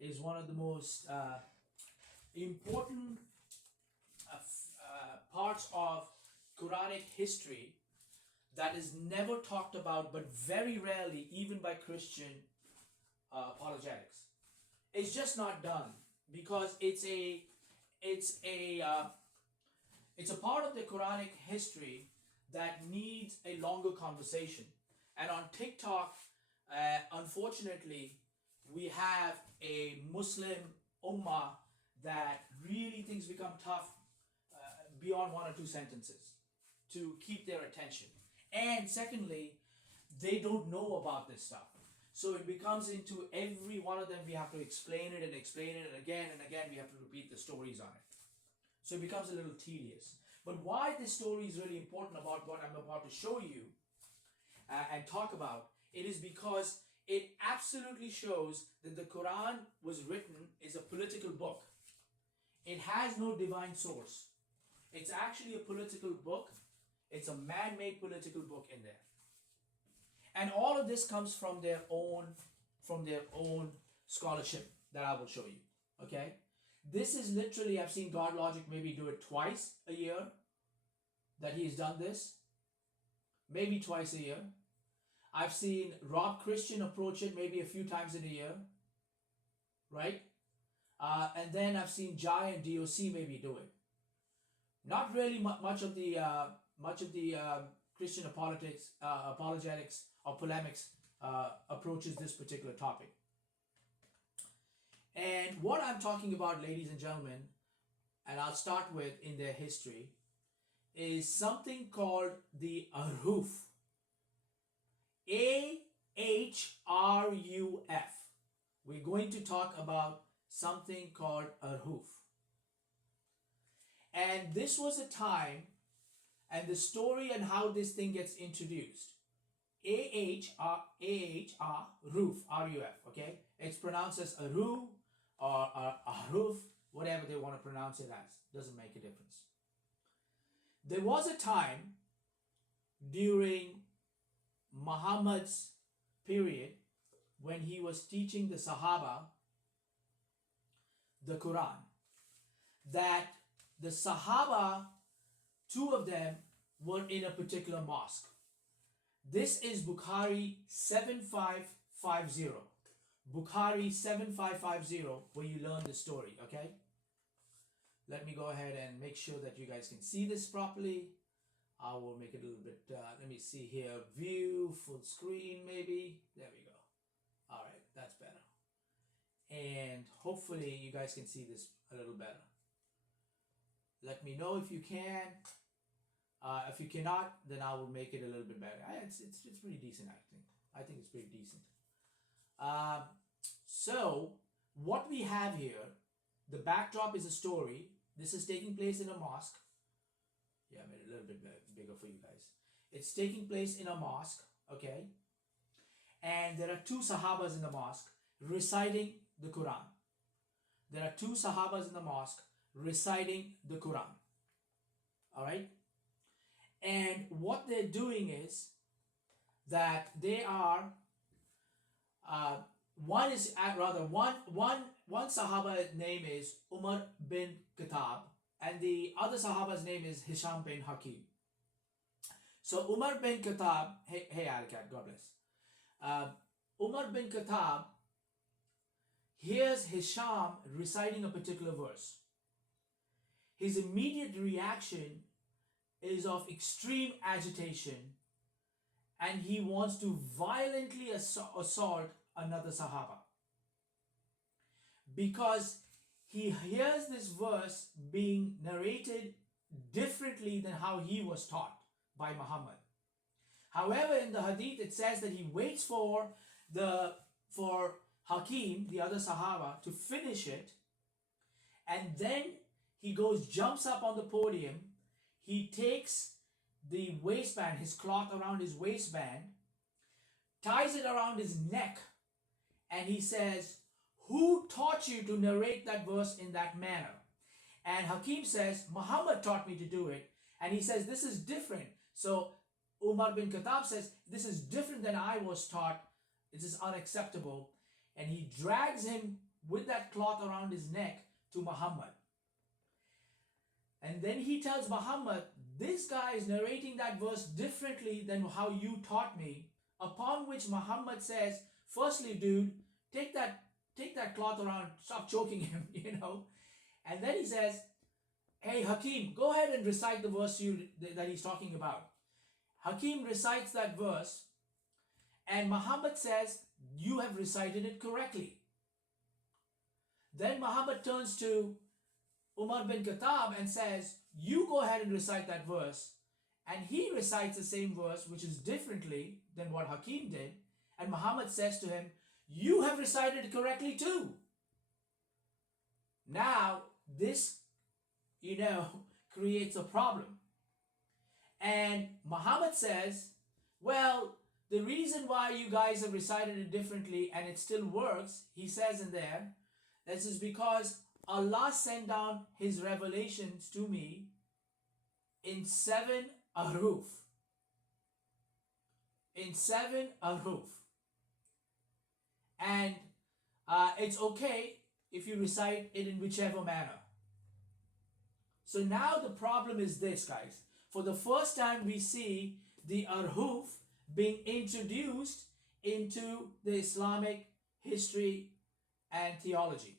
is one of the most important parts of Quranic history that is never talked about, but very rarely, even by Christian apologetics. It's just not done because it's a it's a part of the Quranic history that needs a longer conversation. And on TikTok, unfortunately, we have a Muslim ummah that really things become tough beyond one or two sentences to keep their attention. And secondly, they don't know about this stuff. So it becomes into every one of them, we have to explain it, and again, we have to repeat the stories on it. So it becomes a little tedious. But why this story is really important about what I'm about to show you and talk about, it is because it absolutely shows that the Quran was written as a political book. It has no divine source. It's actually a political book. It's a man-made political book in there. And all of this comes from their own scholarship that I will show you. Okay? This is literally, I've seen God Logic maybe do it twice a year that he's done this. Maybe twice a year. I've seen Rob Christian approach it maybe a few times in a year. Right? And then I've seen Jai and DOC maybe do it. Not really much of the Christian apologetics or polemics approaches this particular topic. And what I'm talking about, ladies and gentlemen, and I'll start with in their history, is something called the Ahruf. Ahruf. We're going to talk about something called Ahruf. And this was a time, and the story and how this thing gets introduced. Ruf, R-U-F, okay? It's pronounced as Aru or Ahruf, whatever they want to pronounce it as. Doesn't make a difference. There was a time during Muhammad's period when he was teaching the Sahaba the Quran, that the Sahaba, two of them were in a particular mosque. This is Bukhari 7550. Bukhari 7550, where you learn the story, okay? Let me go ahead and make sure that you guys can see this properly. I will make it a little bit, let me see here, view, full screen maybe. There we go. All right, that's better. And hopefully you guys can see this a little better. Let me know if you can. If you cannot, then I will make it a little bit better. It's pretty decent, I think. I think it's pretty decent. So what we have here, the backdrop is a story. This is taking place in a mosque. Yeah, I made it a little bit bigger for you guys. It's taking place in a mosque, okay? And there are two Sahabas in the mosque reciting the Quran. There are two Sahabas in the mosque reciting the Quran. All right? And what they're doing is that they are one Sahaba name is Umar bin Khattab, and the other Sahaba's name is Hisham bin Hakim. So Umar bin Khattab, hey Al-Kat, God bless. Umar bin Khattab hears Hisham reciting a particular verse. His immediate reaction is of extreme agitation, and he wants to violently assault another Sahaba because he hears this verse being narrated differently than how he was taught by Muhammad. However, in the hadith it says that he waits for Hakim, the other Sahaba, to finish it, and then he jumps up on the podium. He takes the waistband, his cloth around his waistband, ties it around his neck, and he says, "Who taught you to narrate that verse in that manner?" And Hakim says, "Muhammad taught me to do it." And he says, "This is different." So Umar bin Khattab says, "This is different than I was taught. This is unacceptable." And he drags him with that cloth around his neck to Muhammad. And then he tells Muhammad, this guy is narrating that verse differently than how you taught me. Upon which Muhammad says, firstly, dude, take that cloth around, stop choking him, And then he says, hey, Hakim, go ahead and recite the verse that he's talking about. Hakim recites that verse, and Muhammad says, you have recited it correctly. Then Muhammad turns to Umar bin Khattab and says, you go ahead and recite that verse. And he recites the same verse, which is differently than what Hakim did. And Muhammad says to him, you have recited it correctly too. Now, this, creates a problem. And Muhammad says, well, the reason why you guys have recited it differently and it still works, he says in there, this is because Allah sent down his revelations to me in 7 Ahruf. In 7 Ahruf. And it's okay if you recite it in whichever manner. So now the problem is this, guys. For the first time we see the Ahruf being introduced into the Islamic history and theology.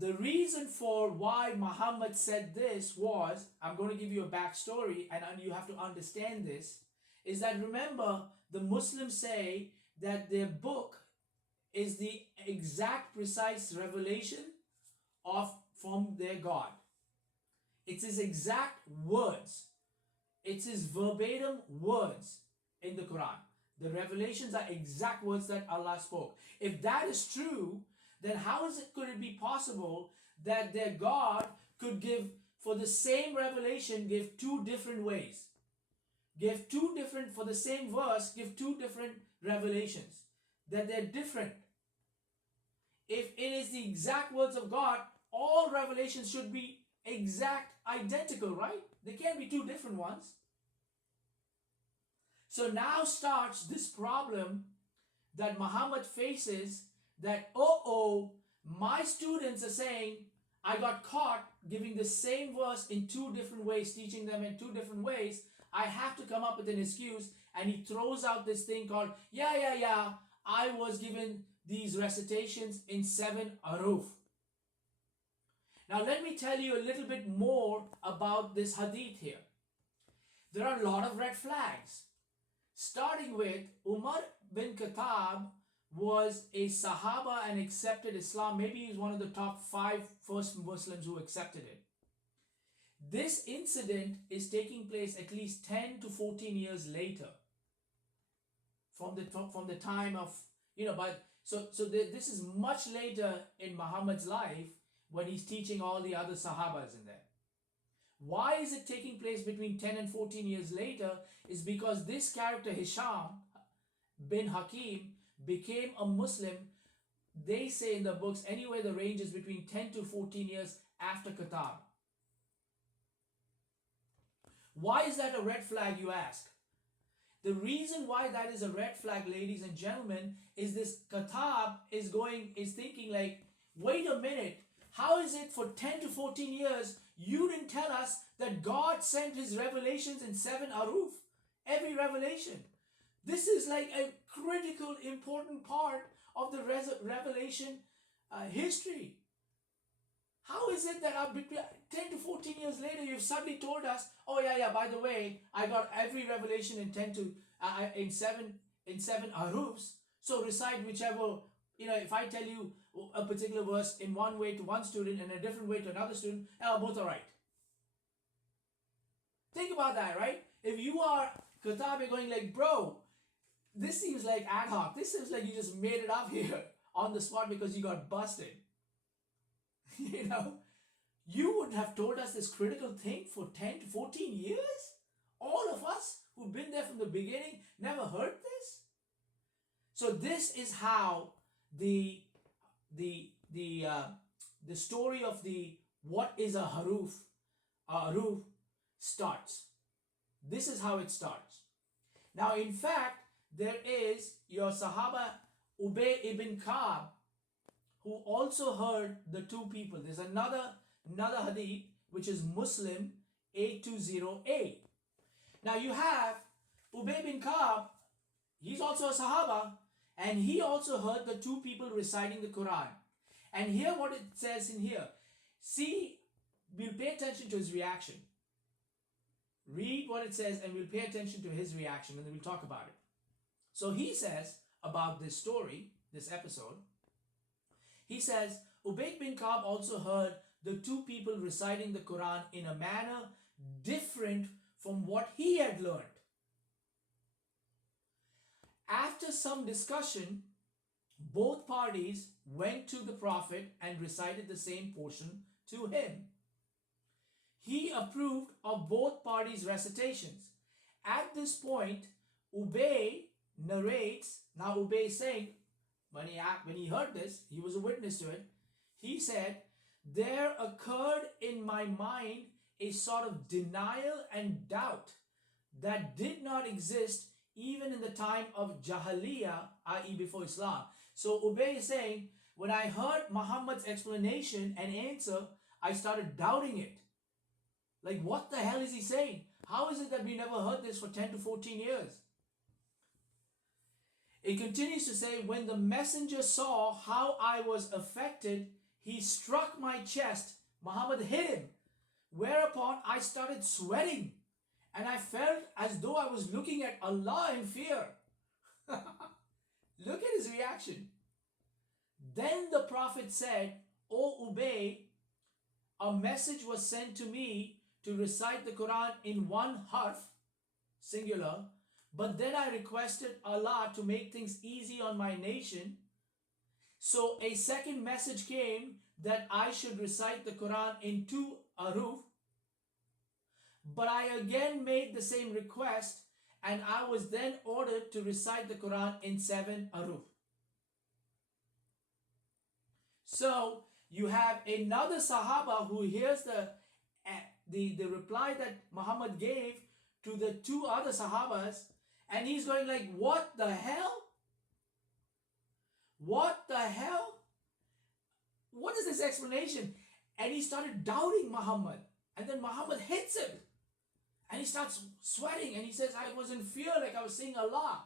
The reason for why Muhammad said this was, I'm going to give you a backstory and you have to understand this, is that remember, the Muslims say that their book is the exact precise revelation from their God. It's his exact words. It's his verbatim words in the Quran. The revelations are exact words that Allah spoke. If that is true, then could it be possible that their God could give, for the same revelation, give two different ways? For the same verse, give two different revelations. That they're different. If it is the exact words of God, all revelations should be identical, right? There can't be two different ones. So now starts this problem that Muhammad faces, that, my students are saying I got caught giving the same verse in two different ways, teaching them in two different ways. I have to come up with an excuse, and he throws out this thing called, I was given these recitations in 7 Ahruf. Now let me tell you a little bit more about this hadith here. There are a lot of red flags. Starting with Umar bin Khattab was a Sahaba and accepted Islam. Maybe he's one of the top 5 first Muslims who accepted it. This incident is taking place at least 10 to 14 years later from the time of, this is much later in Muhammad's life when he's teaching all the other Sahabas in there. Why is it taking place between 10 and 14 years later? Is because this character Hisham bin Hakim became a Muslim, they say in the books, anywhere the range is between 10 to 14 years after Khattab. Why is that a red flag, you ask? The reason why that is a red flag, ladies and gentlemen, is this Khattab is thinking like, wait a minute, how is it for 10 to 14 years you didn't tell us that God sent his revelations in 7 Ahruf? Every revelation. This is like a critical, important part of the revelation history. How is it that 10 to 14 years later you've suddenly told us, by the way, I got every revelation in 7 Ahrufs, so recite whichever, if I tell you a particular verse in one way to one student and a different way to another student, both are right. Think about that, right? If you are Khattab, you're going like, bro, this seems like ad hoc. This seems like you just made it up here on the spot because you got busted. You would have told us this critical thing for 10 to 14 years? All of us who've been there from the beginning never heard this? So this is how the story of what is a Ahruf starts. This is how it starts. Now, in fact, there is your Sahaba Ubay ibn Ka'b, who also heard the two people. There's another hadith which is Muslim 820a. Now you have Ubay bin Ka'b, he's also a Sahaba, and he also heard the two people reciting the Quran. And hear what it says in here. See, we'll pay attention to his reaction. Read what it says and we'll pay attention to his reaction and then we'll talk about it. So he says about this story, this episode, he says, Ubay bin Ka'b also heard the two people reciting the Quran in a manner different from what he had learned. After some discussion, both parties went to the Prophet and recited the same portion to him. He approved of both parties' recitations. At this point, Ubay narrates, now Ubay is saying, when he heard this, he was a witness to it, he said, there occurred in my mind a sort of denial and doubt that did not exist even in the time of Jahiliyyah, i.e. before Islam. So Ubay is saying, when I heard Muhammad's explanation and answer, I started doubting it. Like, what the hell is he saying? How is it that we never heard this for 10 to 14 years? It continues to say, when the messenger saw how I was affected, he struck my chest. Muhammad hit him. Whereupon I started sweating. And I felt as though I was looking at Allah in fear. Look at his reaction. Then the Prophet said, O Ubay, a message was sent to me to recite the Quran in one harf, singular, but then I requested Allah to make things easy on my nation. So a second message came that I should recite the Quran in 2 Ahruf. But I again made the same request and I was then ordered to recite the Quran in 7 Ahruf. So you have another Sahaba who hears the reply that Muhammad gave to the two other Sahabas, and he's going like, what the hell? What the hell? What is this explanation? And he started doubting Muhammad. And then Muhammad hits him. And he starts sweating. And he says, I was in fear like I was seeing Allah.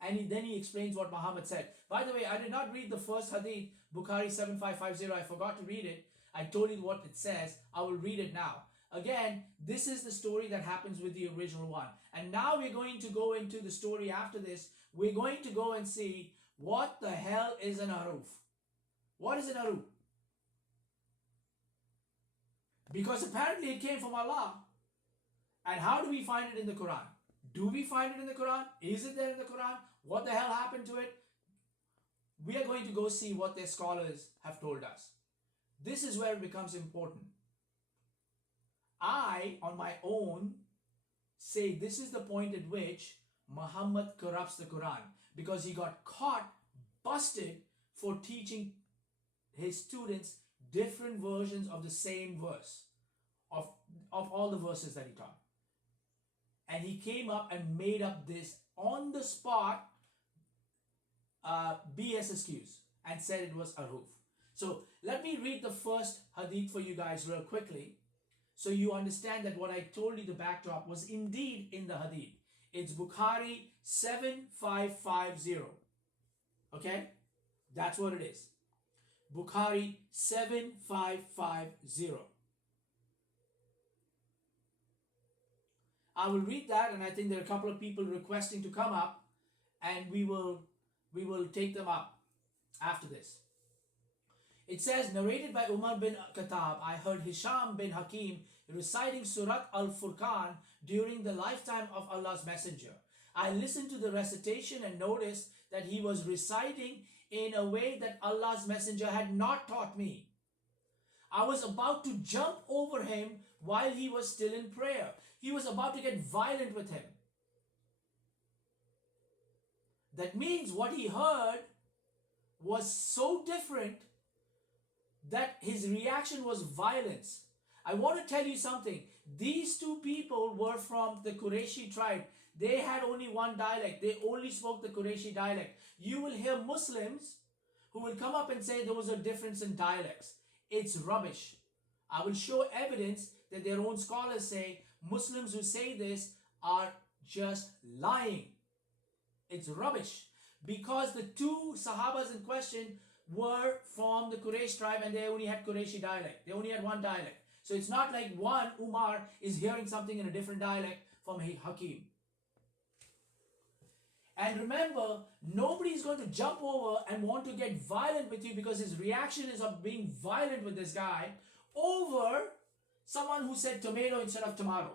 And then he explains what Muhammad said. By the way, I did not read the first hadith, Bukhari 7550. I forgot to read it. I told you what it says. I will read it now. Again, this is the story that happens with the original one. And now we're going to go into the story after this. We're going to go and see what the hell is an Ahruf. What is an Ahruf? Because apparently it came from Allah. And how do we find it in the Quran? Do we find it in the Quran? Is it there in the Quran? What the hell happened to it? We are going to go see what their scholars have told us. This is where it becomes important. I, on my own, say this is the point at which Muhammad corrupts the Quran, because he got caught, busted for teaching his students different versions of the same verse, of all the verses that he taught. And he came up and made up this on the spot BS excuse and said it was Ahruf. So let me read the first hadith for you guys real quickly, so you understand that what I told you, the backdrop, was indeed in the hadith. It's Bukhari 7550. Okay? That's what it is. Bukhari 7550. I will read that, and I think there are a couple of people requesting to come up, and we will take them up after this. It says, narrated by Umar bin Khattab, I heard Hisham bin Hakim reciting Surat Al-Furqan during the lifetime of Allah's Messenger. I listened to the recitation and noticed that he was reciting in a way that Allah's Messenger had not taught me. I was about to jump over him while he was still in prayer. He was about to get violent with him. That means what he heard was so different that his reaction was violence. I want to tell you something. These two people were from the Qurayshi tribe. They had only one dialect. They only spoke the Qurayshi dialect. You will hear Muslims who will come up and say there was a difference in dialects. It's rubbish. I will show evidence that their own scholars say Muslims who say this are just lying. It's rubbish. Because the two Sahabas in question were from the Quraysh tribe and they only had Qurayshi dialect. They only had one dialect. So it's not like one, Umar, is hearing something in a different dialect from Hakim. And remember, nobody is going to jump over and want to get violent with you because his reaction is of being violent with this guy over someone who said tomato instead of tomato.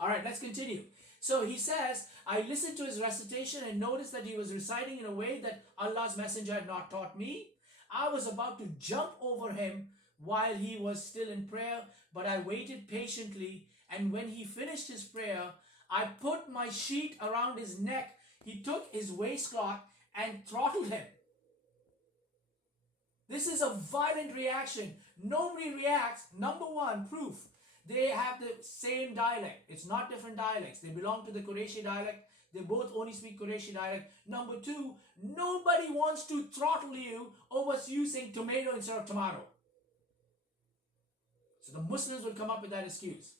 All right, let's continue. So he says, I listened to his recitation and noticed that he was reciting in a way that Allah's messenger had not taught me. I was about to jump over him while he was still in prayer, but I waited patiently, and when he finished his prayer, I put my sheet around his neck. He took his waistcloth and throttled him. This is a violent reaction. Nobody reacts. Number one, proof. They have the same dialect. It's not different dialects. They belong to the Qurayshi dialect. They both only speak Qurayshi dialect. Number two, nobody wants to throttle you over you saying tomato instead of tomato. So the Muslims will come up with that excuse.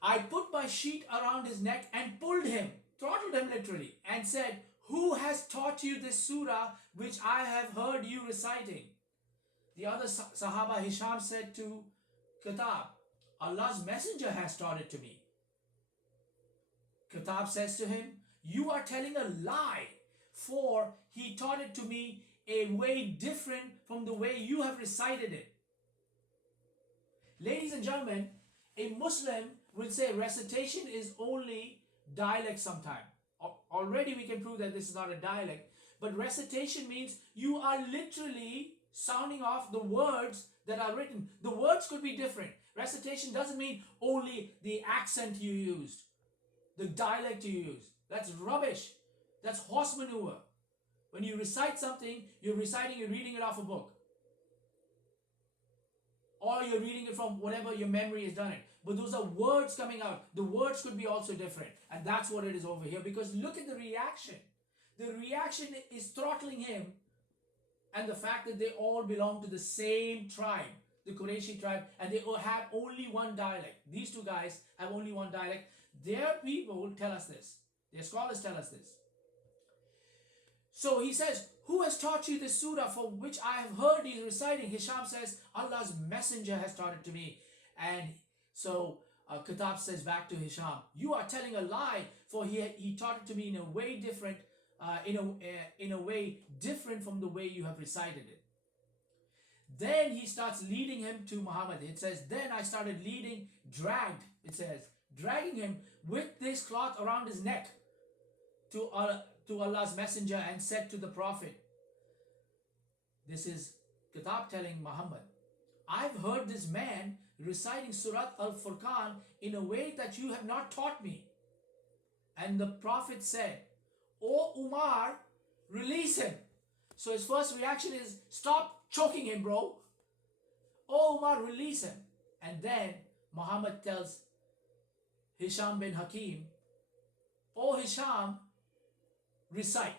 I put my sheet around his neck and pulled him, throttled him literally, and said, who has taught you this surah which I have heard you reciting? The other Sahaba Hisham said to Kitab, Allah's messenger has taught it to me. Kitab says to him, you are telling a lie, for he taught it to me a way different from the way you have recited it. Ladies and gentlemen, a Muslim will say recitation is only dialect sometime. Already we can prove that this is not a dialect, but recitation means you are literally sounding off the words that are written. The words could be different. Recitation doesn't mean only the accent you used, the dialect you used. That's rubbish. That's horse manure. When you recite something, you're reading it off a book. Or you're reading it from whatever your memory has done it. But those are words coming out. The words could be also different. And that's what it is over here. Because look at the reaction. The reaction is throttling him. And the fact that they all belong to the same tribe, the Qurayshi tribe, and they all have only one dialect. These two guys have only one dialect. Their people tell us this. Their scholars tell us this. So he says, who has taught you this surah for which I have heard you reciting? Hisham says, Allah's messenger has taught it to me. And so Kitab says back to Hisham, you are telling a lie, for he taught it to me in a way different, in a way different from the way you have recited it. Then he starts leading him to Muhammad. It says, then I started dragging him with this cloth around his neck to Allah's messenger, and said to the Prophet, this is Kitab telling Muhammad, I've heard this man reciting Surat Al-Furqan in a way that you have not taught me. And the Prophet said, O Umar, release him. So his first reaction is, stop choking him, bro. O Umar, release him. And then Muhammad tells Hisham bin Hakim, O Hisham, recite.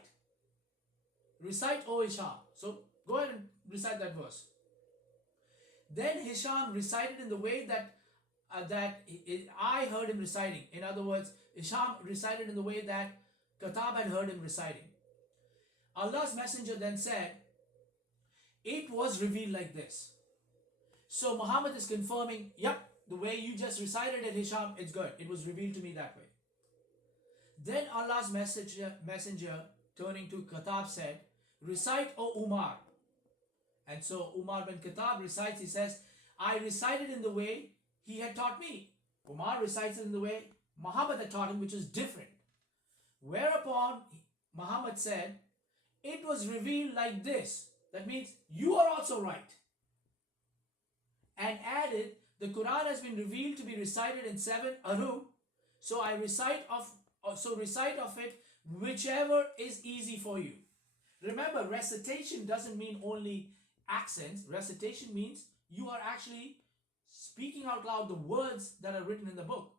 Recite, O Hisham. So go ahead and recite that verse. Then Hisham recited in the way that I heard him reciting. In other words, Hisham recited in the way that Kitab had heard him reciting. Allah's messenger then said, it was revealed like this. So Muhammad is confirming, yep, the way you just recited it, Hisham, it's good. It was revealed to me that way. Then Allah's messenger turning to Kitab said, recite, O Umar. And so Umar bin Kitab recites, he says, I recited in the way he had taught me. Umar recites it in the way Muhammad had taught him, which is different. Whereupon Muhammad said, it was revealed like this. That means you are also right. And added, the Quran has been revealed to be recited in 7 Ahruf. So recite of it whichever is easy for you. Remember, recitation doesn't mean only accents. Recitation means you are actually speaking out loud the words that are written in the book.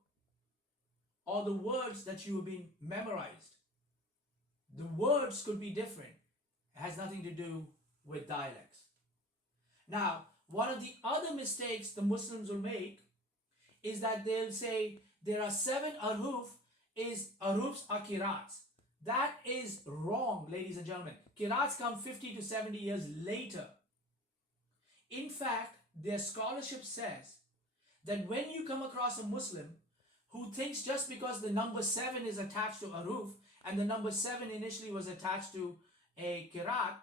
or the words that you have been memorized. The words could be different. It has nothing to do with dialects. Now, one of the other mistakes the Muslims will make is that they'll say there are 7 Ahruf, is Ahrufs are Qirats. That is wrong, ladies and gentlemen. Qirats come 50 to 70 years later. In fact, their scholarship says that when you come across a Muslim who thinks just because the number 7 is attached to Ahruf and the number 7 initially was attached to a Qirat,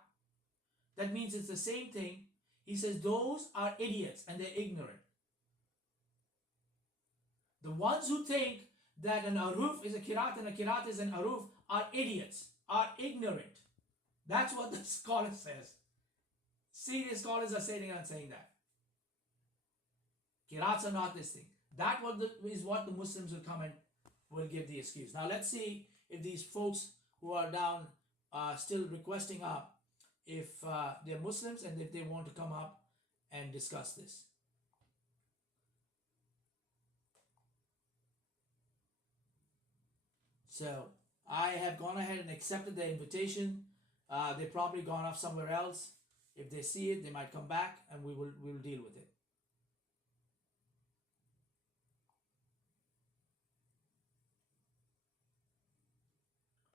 that means it's the same thing. He says those are idiots and they're ignorant. The ones who think that an Ahruf is a Qirat and a Qirat is an Ahruf are idiots, are ignorant. That's what the scholar says. Serious scholars are saying that. Qirats are not this thing. That is what the Muslims will come and will give the excuse. Now let's see if these folks who are down still requesting up, if they're Muslims and if they want to come up and discuss this. So I have gone ahead and accepted the invitation. They've probably gone off somewhere else. If they see it, they might come back and we will deal with it.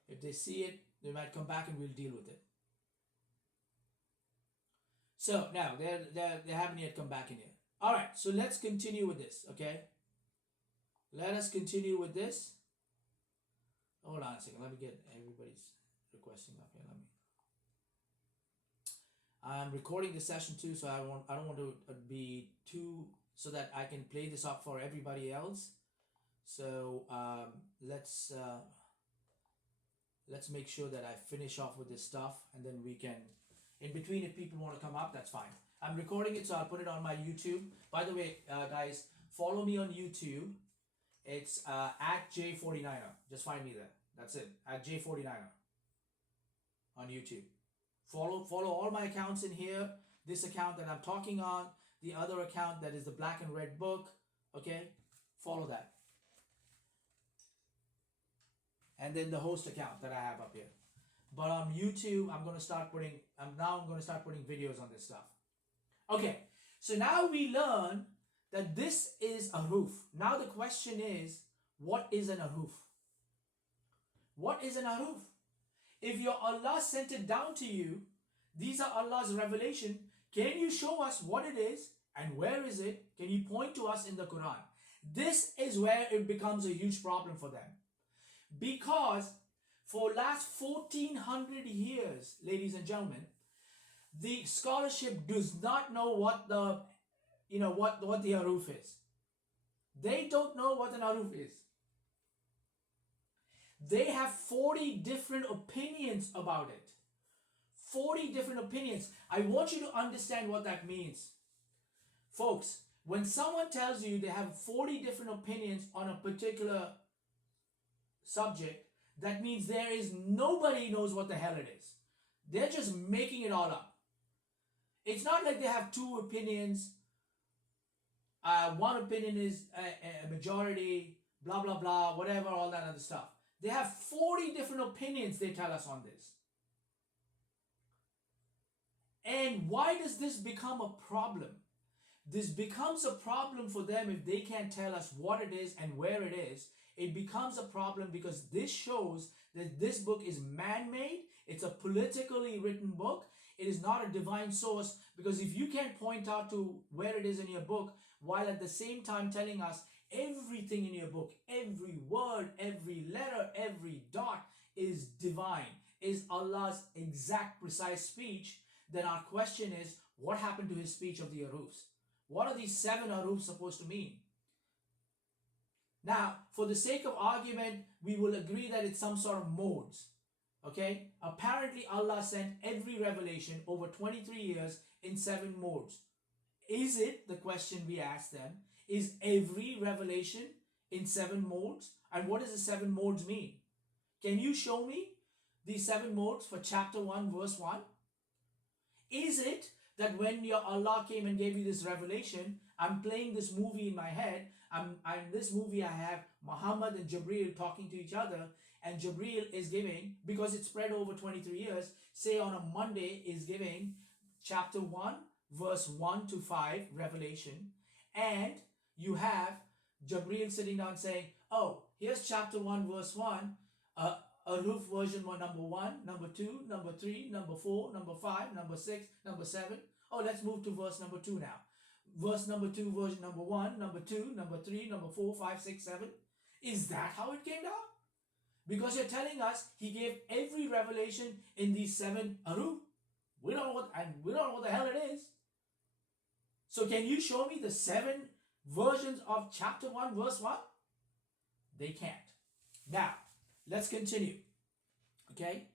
If they see it, they might come back and we'll deal with it. So now they haven't yet come back in here. All right, so let's continue with this, okay? Let us continue with this. Hold on a second. Let me get everybody's requesting up here. I'm recording the session too, so I don't want to be too, so that I can play this up for everybody else. So let's make sure that I finish off with this stuff, and then we can, in between, if people want to come up, that's fine. I'm recording it, so I'll put it on my YouTube. By the way, guys, follow me on YouTube. It's at J49er. Just find me there. That's it. At J49er on YouTube. Follow all my accounts in here. This account that I'm talking on, the other account that is the black and red book. Okay, follow that. And then the host account that I have up here. But on YouTube, I'm going to start putting videos on this stuff. Okay, so now we learn that this is Ahruf. Now the question is, what is an Ahruf? What is an Ahruf? If your Allah sent it down to you, these are Allah's revelation. Can you show us what it is and where is it? Can you point to us in the Quran? This is where it becomes a huge problem for them. Because for last 1400 years, ladies and gentlemen, the scholarship does not know what the Ahruf is. They don't know what an Ahruf is. They have 40 different opinions about it. 40 different opinions. I want you to understand what that means. Folks, when someone tells you they have 40 different opinions on a particular subject, that means nobody knows what the hell it is. They're just making it all up. It's not like they have 2 opinions. One opinion is a majority, blah, blah, blah, whatever, all that other stuff. They have 40 different opinions, they tell us, on this. And why does this become a problem? This becomes a problem for them if they can't tell us what it is and where it is. It becomes a problem because this shows that this book is man-made. It's a politically written book. It is not a divine source, because if you can't point out to where it is in your book, while at the same time telling us everything in your book, every word, every letter, every dot is divine, is Allah's exact precise speech, then our question is, what happened to his speech of the Ahrufs? What are these 7 Ahrufs supposed to mean? Now, for the sake of argument, we will agree that it's some sort of modes. Okay? Apparently, Allah sent every revelation over 23 years in 7 modes. Is it, the question we ask them, is every revelation in 7 modes? And what does the 7 modes mean? Can you show me these 7 modes for chapter 1, verse 1? Is it that when your Allah came and gave you this revelation, I'm playing this movie in my head, In this movie, I have Muhammad and Jibreel talking to each other, and Jibreel is giving, because it's spread over 23 years, say on a Monday is giving chapter 1, verse 1 to 5, Revelation, and you have Jibreel sitting down saying, oh, here's chapter 1, verse 1, Ahruf version number 1, number 2, number 3, number 4, number 5, number 6, number 7. Oh, let's move to verse number 2 now. Verse number 2, version number 1, number 2, number 3, number 4, 5, 6, 7. Is that how it came down? Because you're telling us he gave every revelation in these 7 Ahruf. We don't know what the hell it is. So can you show me the 7 versions of chapter 1, verse 1? They can't. Now, let's continue. Okay?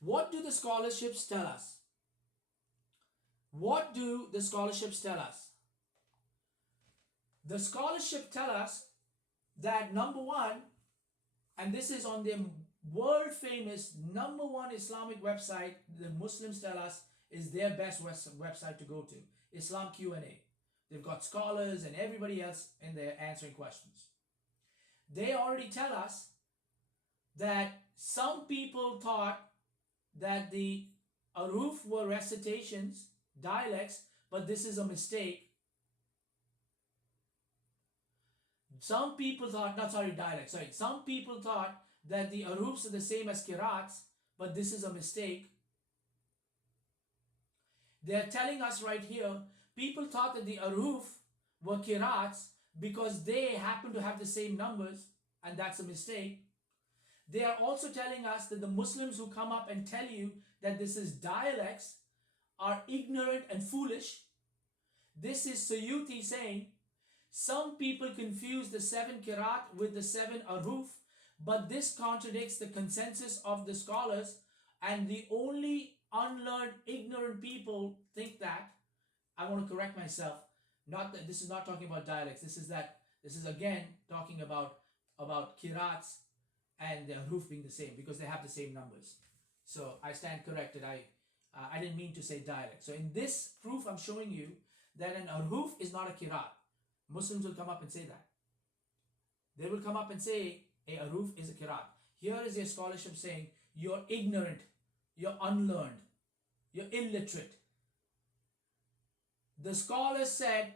What do the scholarships tell us? What do the scholarships tell us? The scholarship tell us that number 1, and this is on the world famous number 1 Islamic website, the Muslims tell us is their best website to go to, Islam Q&A. They've got scholars and everybody else in there answering questions. They already tell us that some people thought that the Ahruf were recitations, dialects, but this is a mistake. Some people thought, some people thought that the Ahrufs are the same as Qirats, but this is a mistake. They're telling us right here, people thought that the Ahruf were Qirats because they happen to have the same numbers, and that's a mistake. They are also telling us that the Muslims who come up and tell you that this is dialects are ignorant and foolish. This is Suyuti saying, some people confuse the 7 Qirat with the 7 Ahruf, but this contradicts the consensus of the scholars, and the only unlearned, ignorant people think that. I want to correct myself. Not that this is not talking about dialects. This is again talking about Qirats and the Ahruf being the same, because they have the same numbers. So I stand corrected. I didn't mean to say dialect. So in this proof, I'm showing you that an Ahruf is not a Qirat. Muslims will come up and say that. They will come up and say a Ahruf is a Qirat. Here is your scholarship saying you're ignorant, you're unlearned, you're illiterate. The scholars said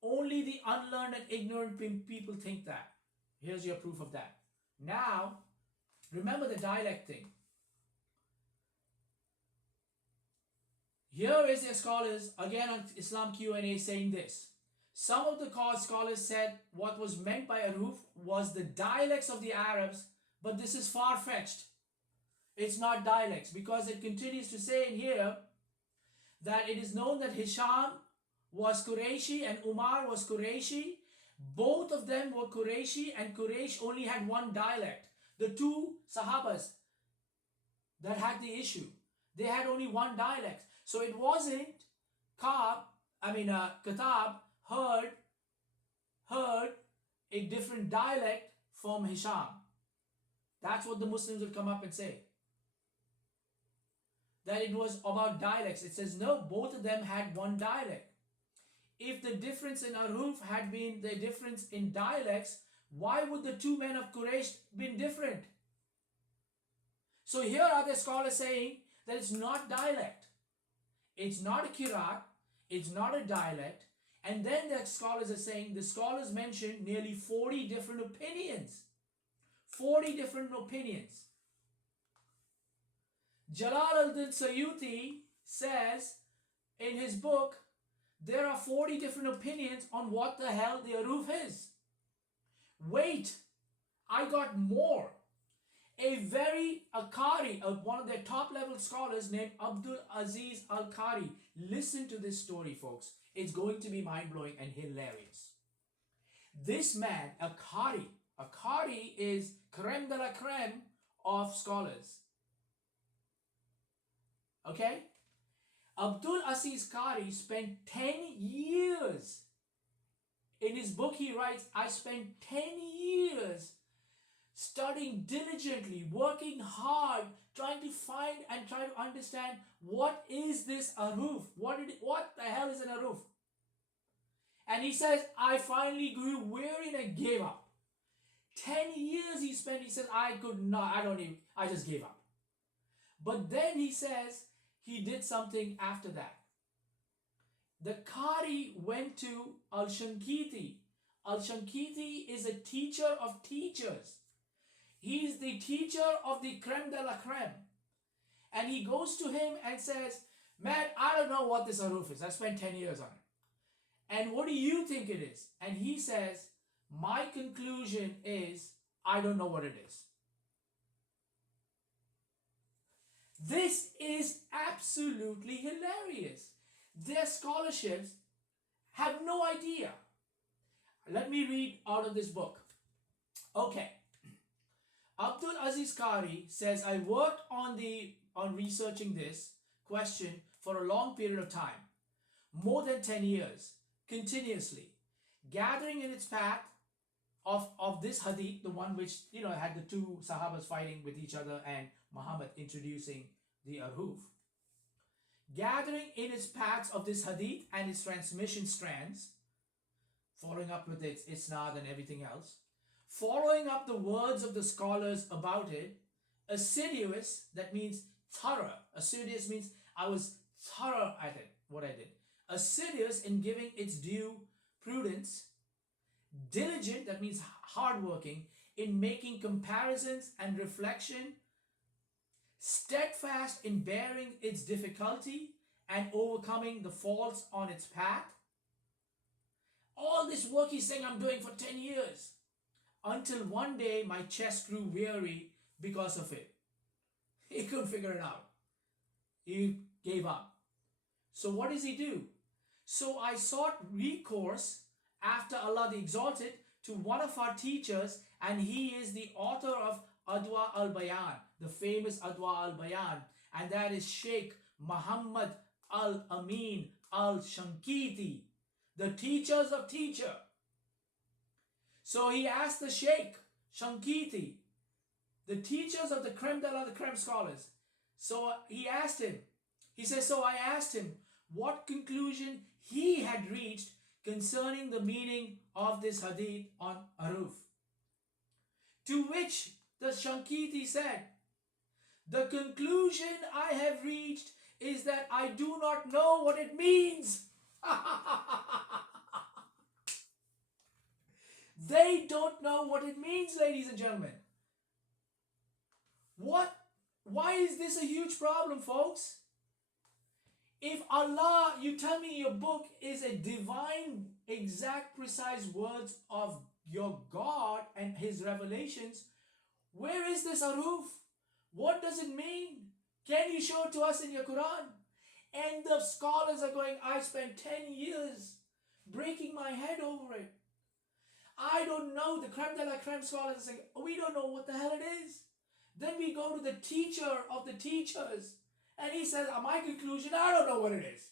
only the unlearned and ignorant people think that. Here's your proof of that. Now, remember the dialect thing. Here is their scholars, again on Islam Q&A, saying this. Some of the scholars said what was meant by Ahruf was the dialects of the Arabs, but this is far-fetched. It's not dialects, because it continues to say in here that it is known that Hisham was Qurayshi and Umar was Qurayshi. Both of them were Qurayshi, and Quraysh only had one dialect. The 2 Sahabas that had the issue, they had only one dialect. So it wasn't Katab heard a different dialect from Hisham. That's what the Muslims will come up and say. That it was about dialects. It says no, both of them had one dialect. If the difference in Ahruf had been the difference in dialects, why would the 2 men of Quraysh been different? So here are the scholars saying that it's not dialect. It's not a Qirat. It's not a dialect. And then the scholars are saying, the scholars mentioned nearly 40 different opinions. 40 different opinions. Jalal al-Din Suyuti says in his book, there are 40 different opinions on what the hell the Ahruf is. Wait, I got more. A Qari, one of their top level scholars named Abdul Aziz al-Qari. Listen to this story, folks. It's going to be mind-blowing and hilarious. This man, a Qari is creme de la creme of scholars. Okay? Abdul Aziz Qari spent 10 years. In his book he writes, I spent 10 years studying diligently, working hard, trying to find and try to understand what is this Ahruf? What the hell is an Ahruf? And he says, I finally grew weary and I gave up. 10 years he spent, he says, I could not, I just gave up. But then he says, he did something after that. The Qari went to Al-Shankiti. Al-Shankiti is a teacher of teachers. He's the teacher of the creme de la creme. And he goes to him and says, man, I don't know what this Ahruf is. I spent 10 years on it. And what do you think it is? And he says, my conclusion is, I don't know what it is. This is absolutely hilarious. Their scholarships have no idea. Let me read out of this book. Okay. Abdul Aziz Qari says, I worked on researching this question for a long period of time, more than 10 years, continuously, gathering in its path of this hadith, the one which, had the two Sahabas fighting with each other and Muhammad introducing the Ahruf. Gathering in its paths of this hadith and its transmission strands, following up with its isnad and everything else, following up the words of the scholars about it, assiduous, that means thorough. Assiduous means I was thorough at it, what I did. Assiduous in giving its due prudence. Diligent, that means hardworking, in making comparisons and reflection. Steadfast in bearing its difficulty and overcoming the faults on its path. All this work he's saying I'm doing for 10 years. Until one day my chest grew weary because of it. He couldn't figure it out. He gave up. So what does he do? So I sought recourse after Allah the Exalted to one of our teachers, and he is the author of Adwa al-Bayan, the famous Adwa al-Bayan, and that is Sheikh Muhammad al-Amin al-Shankiti, the teachers of teacher. So he asked the Sheikh Shankiti, the teachers of the creme de la creme scholars. So he asked him, he says, so I asked him what conclusion he had reached concerning the meaning of this hadith on Ahruf. To which the Shankiti said, the conclusion I have reached is that I do not know what it means. They don't know what it means, ladies and gentlemen. Why is this a huge problem, folks? If Allah, you tell me your book is a divine, exact, precise words of your God and His revelations, where is this Ahruf? What does it mean? Can you show it to us in your Quran? And the scholars are going, I spent 10 years breaking my head over it. I don't know. The creme de la creme scholars are saying, we don't know what the hell it is. Then we go to the teacher of the teachers, and he says, my conclusion, I don't know what it is.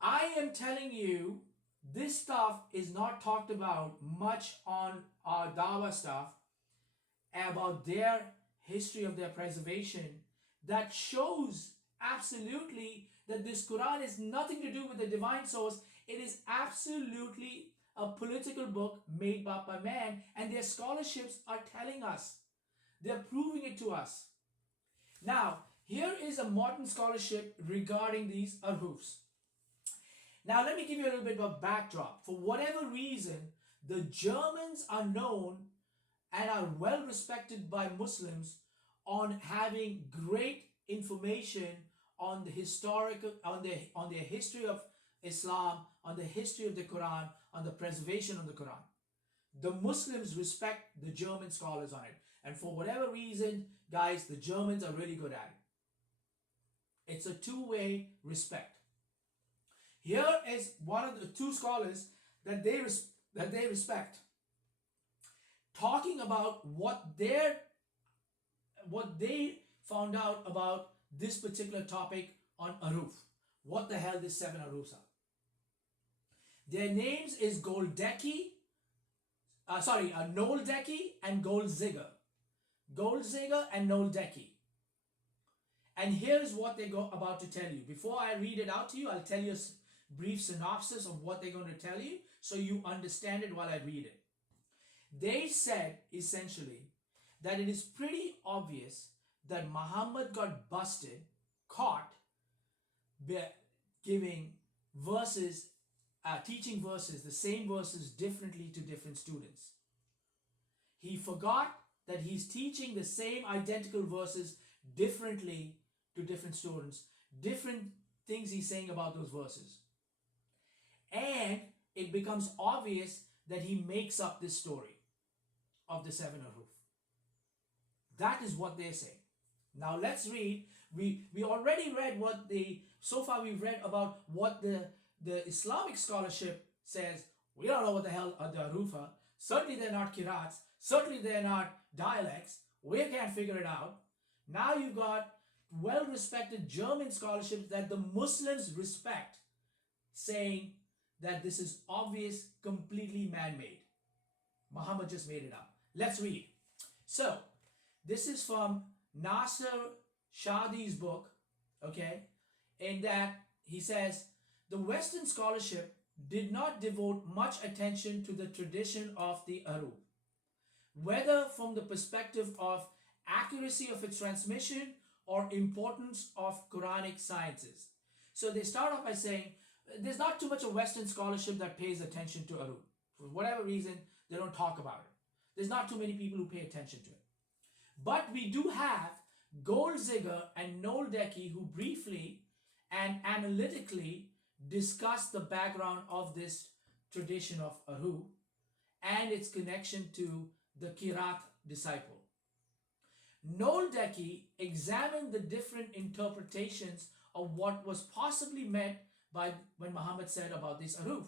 I am telling you, this stuff is not talked about much on our Dawah stuff, about their history of their preservation, that shows absolutely that this Quran is nothing to do with the divine source. It is absolutely a political book made by man, and their scholarships are telling us. They're proving it to us. Now, here is a modern scholarship regarding these Ahrufs. Now, let me give you a little bit of a backdrop. For whatever reason, the Germans are known and are well respected by Muslims on having great information on the historical, on their history of Islam, on the history of the Quran, on the preservation of the Quran. The Muslims respect the German scholars on it. And for whatever reason, guys, the Germans are really good at it. It's a two-way respect. Here is one of the two scholars that they respect, talking about what they found out about this particular topic on Ahruf. What the hell these 7 Ahrufs are. Their names is Noldecki and Goldziger. Goldziger and Noldecki. And here's what they go about to tell you. Before I read it out to you, I'll tell you brief synopsis of what they're going to tell you so you understand it while I read it. They said essentially that it is pretty obvious that Muhammad got busted, caught, giving verses, teaching verses, the same verses differently to different students. He forgot that he's teaching the same identical verses differently to different students, different things he's saying about those verses. And it becomes obvious that he makes up this story of the seven Ahruf. That is what they say. Now let's read. We already read so far we've read about what the Islamic scholarship says. We don't know what the hell are the Ahruf are. Certainly they're not qirats. Certainly they're not dialects. We can't figure it out. Now you've got well-respected German scholarships that the Muslims respect saying that this is obvious, completely man-made. Muhammad just made it up. Let's read. So, this is from Nasser Shadi's book, okay, in that he says, the Western scholarship did not devote much attention to the tradition of the Ahruf, whether from the perspective of accuracy of its transmission or importance of Quranic sciences. So they start off by saying, there's not too much of Western scholarship that pays attention to Ahruf. For whatever reason, they don't talk about it. There's not too many people who pay attention to it. But we do have Goldziger and Noldecki who briefly and analytically discuss the background of this tradition of Ahruf and its connection to the Qirat disciple. Noldecki examined the different interpretations of what was possibly meant by when Muhammad said about this Ahruf.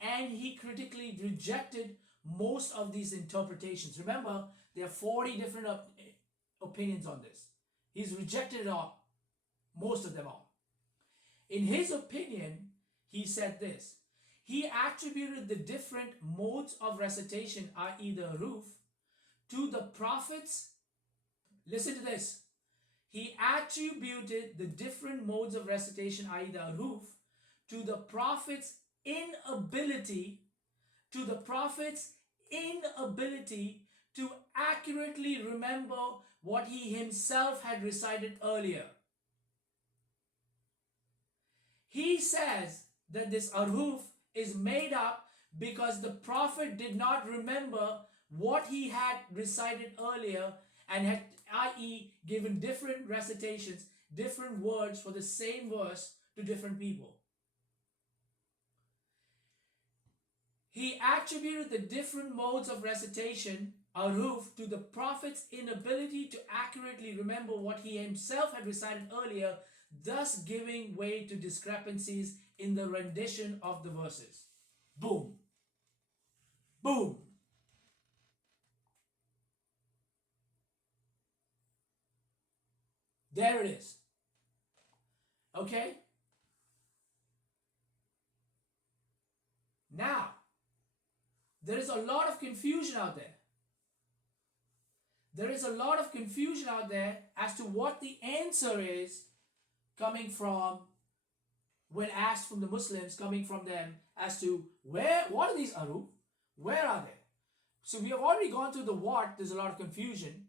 And he critically rejected most of these interpretations. Remember, there are 40 different opinions on this. He's rejected it all, most of them all. In his opinion, he said this. He attributed the different modes of recitation, i.e. the Ahruf, to the prophets. Listen to this. He attributed the different modes of recitation, i.e. the Ahruf, to the prophet's inability to accurately remember what he himself had recited earlier. He says that this Ahruf is made up because the prophet did not remember what he had recited earlier and had, i.e., given different recitations, different words for the same verse to different people. He attributed the different modes of recitation, Ahruf, to the prophet's inability to accurately remember what he himself had recited earlier, thus giving way to discrepancies in the rendition of the verses. Boom. Boom. There it is. Okay? Now, there is a lot of confusion out there. There is a lot of confusion out there as to what the answer is coming from, when asked from the Muslims, coming from them as to what are these Ahruf? Where are they? So we have already gone through the what. There's a lot of confusion.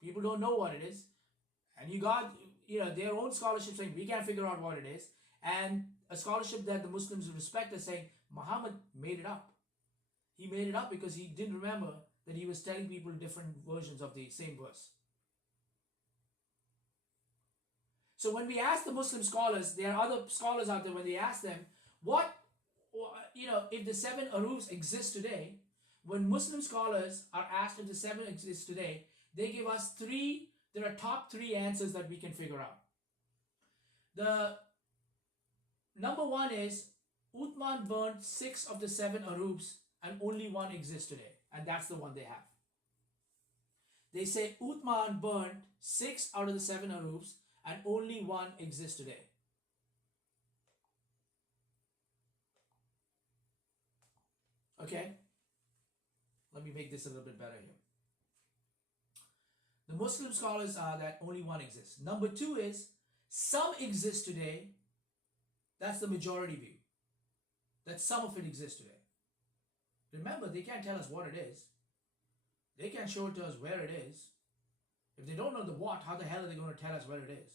People don't know what it is. And you got, their own scholarship saying we can't figure out what it is. And a scholarship that the Muslims respect is saying Muhammad made it up. He made it up because he didn't remember that he was telling people different versions of the same verse. So when we ask the Muslim scholars, there are other scholars out there, when they ask them, if the seven Ahrufs exist today, when Muslim scholars are asked if the seven exist today, they give us there are top three answers that we can figure out. The number one is Uthman burned 6 of the 7 Ahrufs and only one exists today. And that's the one they have. They say Uthman burned 6 out of the 7 Ahrufs and only one exists today. Okay? Let me make this a little bit better here. The Muslim scholars are that only one exists. Number 2 is some exist today, That's the majority view. That some of it exists today. Remember, they can't tell us what it is. They can't show it to us where it is. If they don't know the what, how the hell are they going to tell us where it is?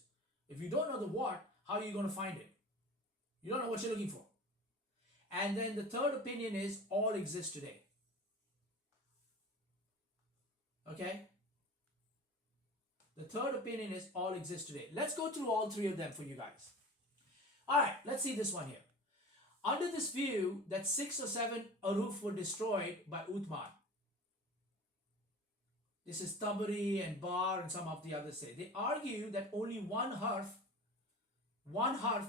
If you don't know the what, how are you going to find it? You don't know what you're looking for. And then the third opinion is all exist today. Okay? The third opinion is all exist today. Let's go through all three of them for you guys. All right, let's see this one here. Under this view that 6 or 7 Ahruf were destroyed by Uthman. This is Tabari and Bar and some of the others say. They argue that only one harf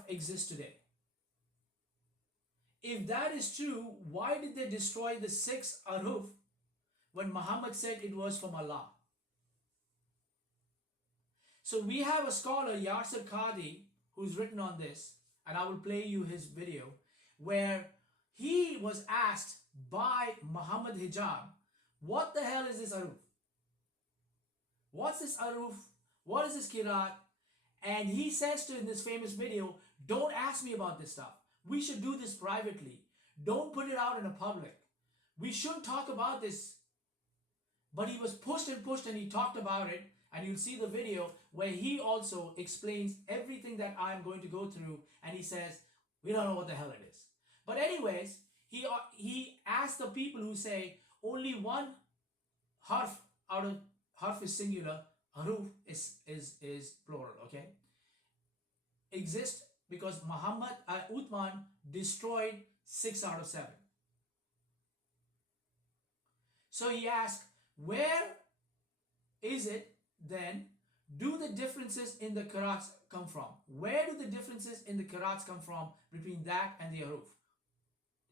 exists today. If that is true, why did they destroy the 6 Ahruf when Muhammad said it was from Allah? So we have a scholar, Yasir Qadi, who's written on this, and I will play you his video, where he was asked by Muhammad Hijab, what the hell is this Ahruf? What's this Ahruf? What is this Kirat? And he says to in this famous video, don't ask me about this stuff. We should do this privately. Don't put it out in the public. We shouldn't talk about this. But he was pushed and he talked about it. And you'll see the video where he also explains everything that I'm going to go through. And he says, we don't know what the hell it is. But anyways, he asked the people who say only one harf out of harf is singular, Ahruf is plural, okay? Exist because Uthman destroyed 6 out of 7. So he asked, where is it then? Do the differences in the qira'ats come from? Where do the differences in the qira'ats come from between that and the Ahruf?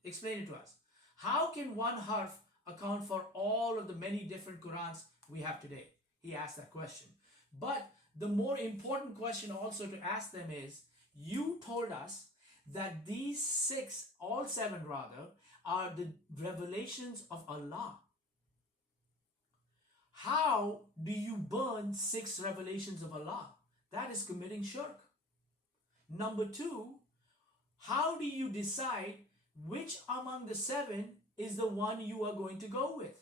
Explain it to us. How can one harf account for all of the many different Qurans we have today? He asked that question. But the more important question also to ask them is, you told us that these 6, all 7 rather, are the revelations of Allah. How do you burn 6 revelations of Allah? That is committing shirk. Number 2, how do you decide which among the 7 is the one you are going to go with?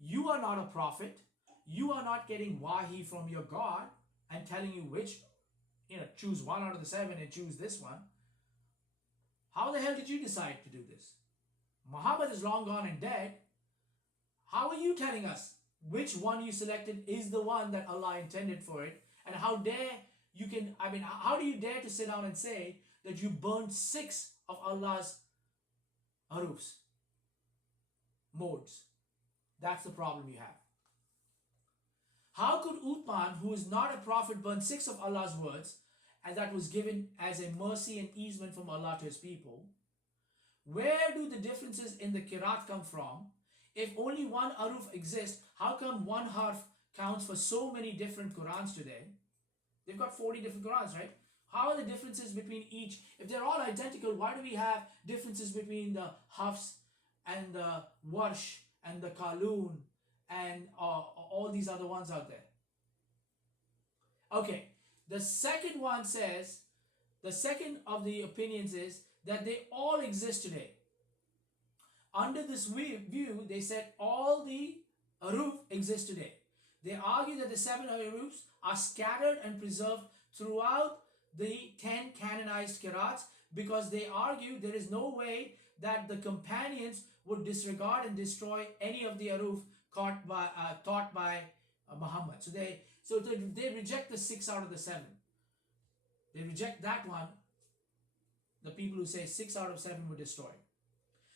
You are not a prophet. You are not getting wahi from your God and telling you which, choose one out of the 7 and choose this one. How the hell did you decide to do this? Muhammad is long gone and dead. How are you telling us which one you selected is the one that Allah intended for it? And how do you dare to sit down and say that you burned 6 of Allah's Ahrufs, modes? That's the problem you have. How could Uthman, who is not a prophet, burn 6 of Allah's words, and that was given as a mercy and easement from Allah to his people? Where do the differences in the Qiraat come from? If only one Ahruf exists, how come one harf counts for so many different Qurans today? They've got 40 different Qurans, right? How are the differences between each? If they're all identical, why do we have differences between the Hafs and the Warsh and the Qalun and all these other ones out there? Okay, the second one says, the second of the opinions is that they all exist today. Under this view, they said all the Ahruf exist today. They argue that the 7 Ahrufs are scattered and preserved throughout the 10 canonized Qirats, because they argue there is no way that the companions would disregard and destroy any of the Ahruf taught by Muhammad. So they reject the 6 out of the 7. They reject that one. The people who say 6 out of 7 were destroyed.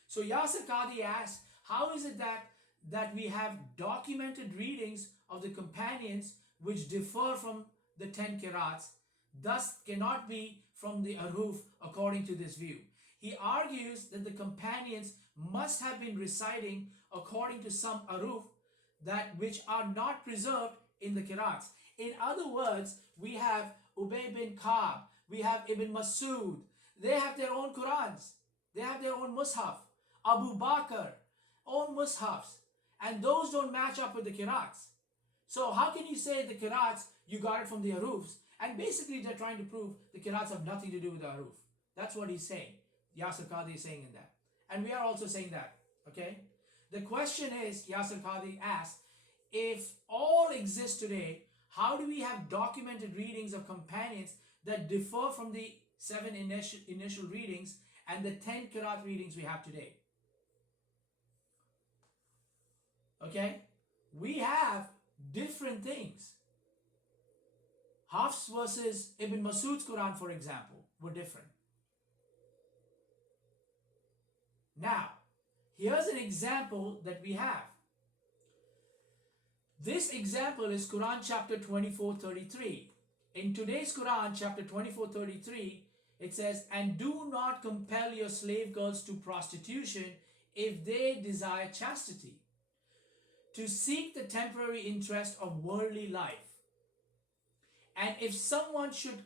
So Yasir Qadi asked, how is it that we have documented readings of the companions which differ from the 10 Qirats, thus cannot be from the Ahruf according to this view? He argues that the companions must have been reciting according to some Ahruf which are not preserved in the Qirats. In other words, we have Ubay bin Ka'b, we have Ibn Masud. They have their own Qurans. They have their own Mus'haf. Abu Bakr, own Mus'hafs. And those don't match up with the Qirats. So how can you say the Qirats, you got it from the Ahrufs? And basically they're trying to prove the Qirats have nothing to do with the Ahruf. That's what he's saying. Yasir Qadhi is saying in that. And we are also saying that. Okay? The question is, Yasir Qadhi asks, if all exist today, how do we have documented readings of companions that differ from the 7 initial readings and the 10 Qiraat readings we have today? Okay? We have different things. Hafs versus Ibn Masud's Quran, for example, were different. Now, here's an example that we have. This example is Quran chapter 24:33. In today's Quran chapter 24:33, it says, "And do not compel your slave girls to prostitution if they desire chastity, to seek the temporary interest of worldly life. And if someone should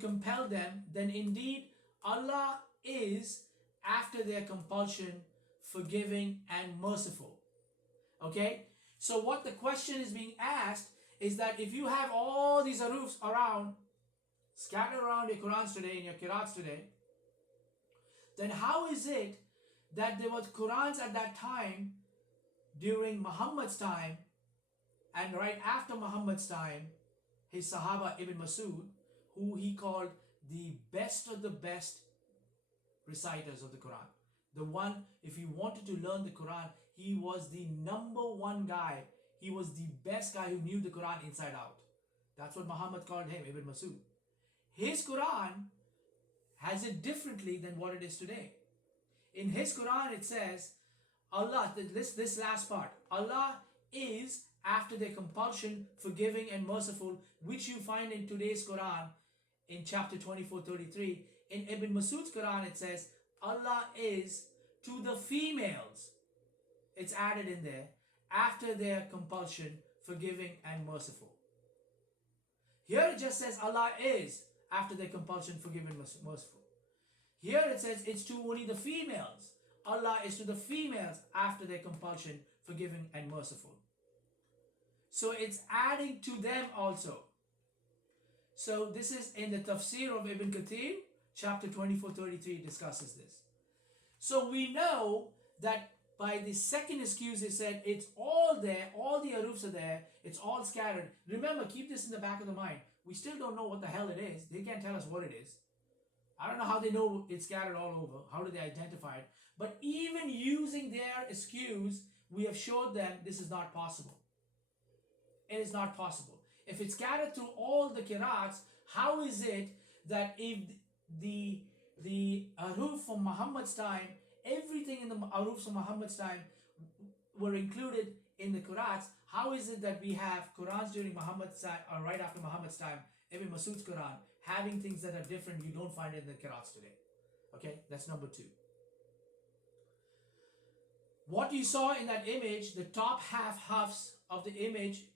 compel them, then indeed Allah is, after their compulsion, forgiving and merciful." Okay? So what the question is being asked is that if you have all these Ahrufs around, scattered around your Qurans today, in your Qiraats today, then how is it that there were Qurans at that time, during Muhammad's time, and right after Muhammad's time, his Sahaba Ibn Masud, who he called the best of the best reciters of the Quran. The one, if you wanted to learn the Quran, he was the number one guy. He was the best guy who knew the Quran inside out. That's what Muhammad called him, Ibn Masud. His Quran has it differently than what it is today. In his Quran it says, Allah, this last part, Allah is, after their compulsion, forgiving and merciful, which you find in today's Quran in chapter 24:33. In Ibn Masud's Quran it says, Allah is to the females. It's added in there, after their compulsion, forgiving and merciful. Here it just says Allah is, after their compulsion, forgiving and merciful. Here it says it's to only the females. Allah is to the females after their compulsion, forgiving and merciful. So it's adding to them also. So this is in the tafsir of Ibn Kathir, chapter 24:33 discusses this. So we know that by the second excuse it said it's all there, all the Ahrufs are there, it's all scattered. Remember, keep this in the back of the mind. We still don't know what the hell it is. They can't tell us what it is. I don't know how they know it's scattered all over. How do they identify it? But even using their excuse, we have showed them this is not possible. It is not possible. If it's scattered through all the Qiraats, how is it that if the Ahruf from Muhammad's time, everything in the Ahrufs from Muhammad's time were included in the Qiraats, how is it that we have Qurans during Muhammad's time, or right after Muhammad's time, Ibn Masud's Quran, having things that are different you don't find in the Qiraats today? Okay, that's number 2. What you saw in that image, the top halves of the image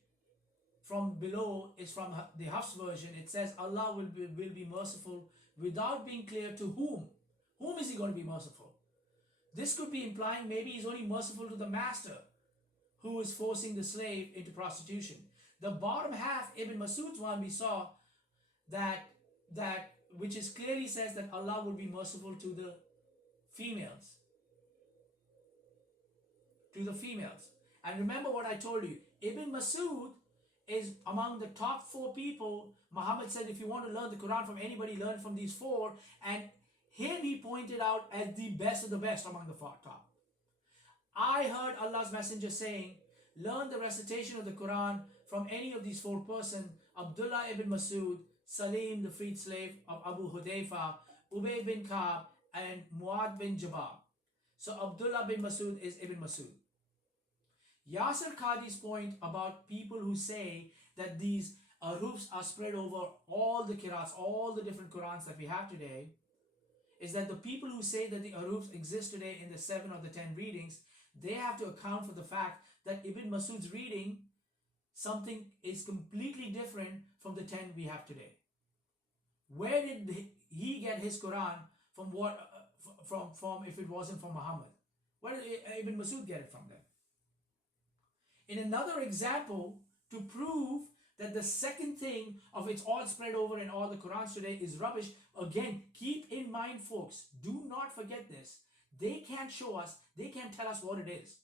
from below is from the Hafs version. It says Allah will be merciful without being clear to whom. Whom is he going to be merciful? This could be implying maybe he's only merciful to the master who is forcing the slave into prostitution. The bottom half, Ibn Masud's one, we saw that which is clearly says that Allah will be merciful to the females. To the females. And remember what I told you. Ibn Masud is among the top 4 people. Muhammad said, if you want to learn the Quran from anybody, learn from these 4. And him he pointed out as the best of the best among the top. I heard Allah's Messenger saying, learn the recitation of the Quran from any of these 4 persons: Abdullah ibn Masud, Salim, the freed slave of Abu Hudayfa, Ubay bin Ka'b, and Muad bin Jabal. So Abdullah bin Masud is Ibn Masud. Yasir Qadhi's point about people who say that these Ahrufs are spread over all the Qiraats, all the different Qurans that we have today, is that the people who say that the Ahrufs exist today in the 7 or the 10 readings, they have to account for the fact that Ibn Masud's reading, something is completely different from the 10 we have today. Where did he get his Quran from? From if it wasn't from Muhammad? Where did Ibn Masud get it from then? In another example, to prove that the second thing of it's all spread over in all the Qurans today is rubbish. Again, keep in mind, folks, do not forget this. They can't show us, they can't tell us what it is.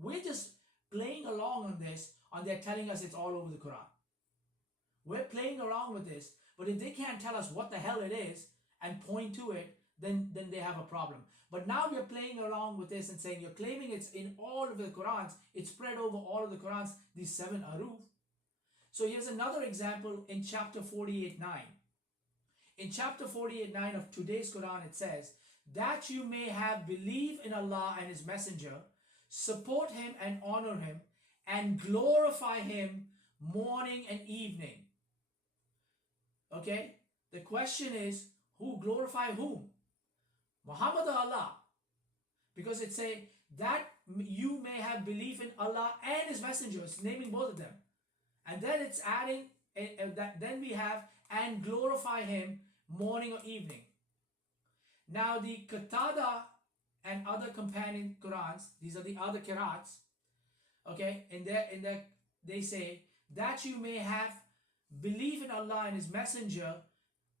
We're just playing along on this, and they're telling us it's all over the Quran. We're playing around with this, but if they can't tell us what the hell it is and point to it, then they have a problem. But now we're playing around with this and saying you're claiming it's in all of the Qurans, it's spread over all of the Qurans, these 7 Ahruf. So here's another example in chapter 48:9. In chapter 48:9 of today's Quran, it says, that you may have belief in Allah and His Messenger, support Him and honor Him, and glorify Him morning and evening. Okay? The question is, who glorify whom? Muhammad or Allah? Because it say that you may have belief in Allah and His Messenger. It's naming both of them. And then it's adding, then we have, and glorify Him morning or evening. Now the Qatada and other companion Qurans, these are the other Qirats, okay, in there they say that you may have belief in Allah and His Messenger,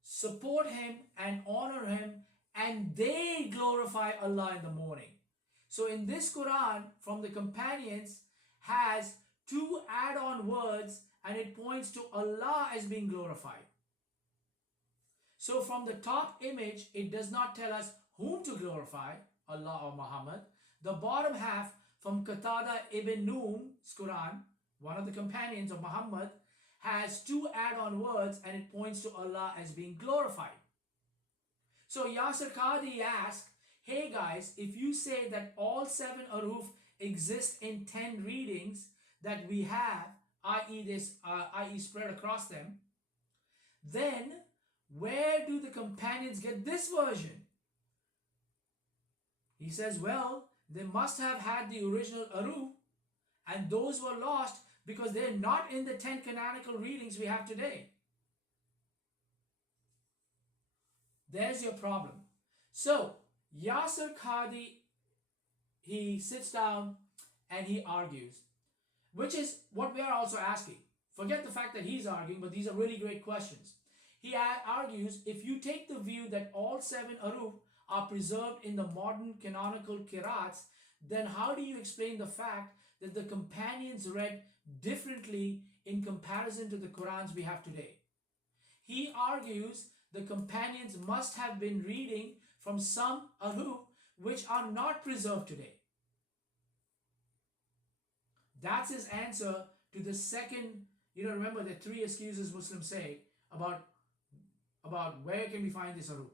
support Him and honor Him, and they glorify Allah in the morning. So in this Quran from the companions has 2 add-on words, and it points to Allah as being glorified. So from the top image, it does not tell us whom to glorify, Allah or Muhammad. The bottom half from Qatada ibn Nu'man's Quran, one of the companions of Muhammad, has 2 add-on words, and it points to Allah as being glorified. So Yasir Qadi asked, hey guys, if you say that all 7 Ahruf exist in 10 readings that we have, i.e. spread across them, then where do the companions get this version? He says, well, they must have had the original Ahruf, and those were lost because they're not in the 10 canonical readings we have today. There's your problem. So Yasir Qadi, he sits down and he argues, which is what we are also asking. Forget the fact that he's arguing, but these are really great questions. He argues, if you take the view that all 7 Ahruf are preserved in the modern canonical Qirats, then how do you explain the fact that the companions read differently in comparison to the Qurans we have today? He argues the companions must have been reading from some Ahruf which are not preserved today. That's his answer to the second, remember the 3 excuses Muslims say about where can we find this Ahruf.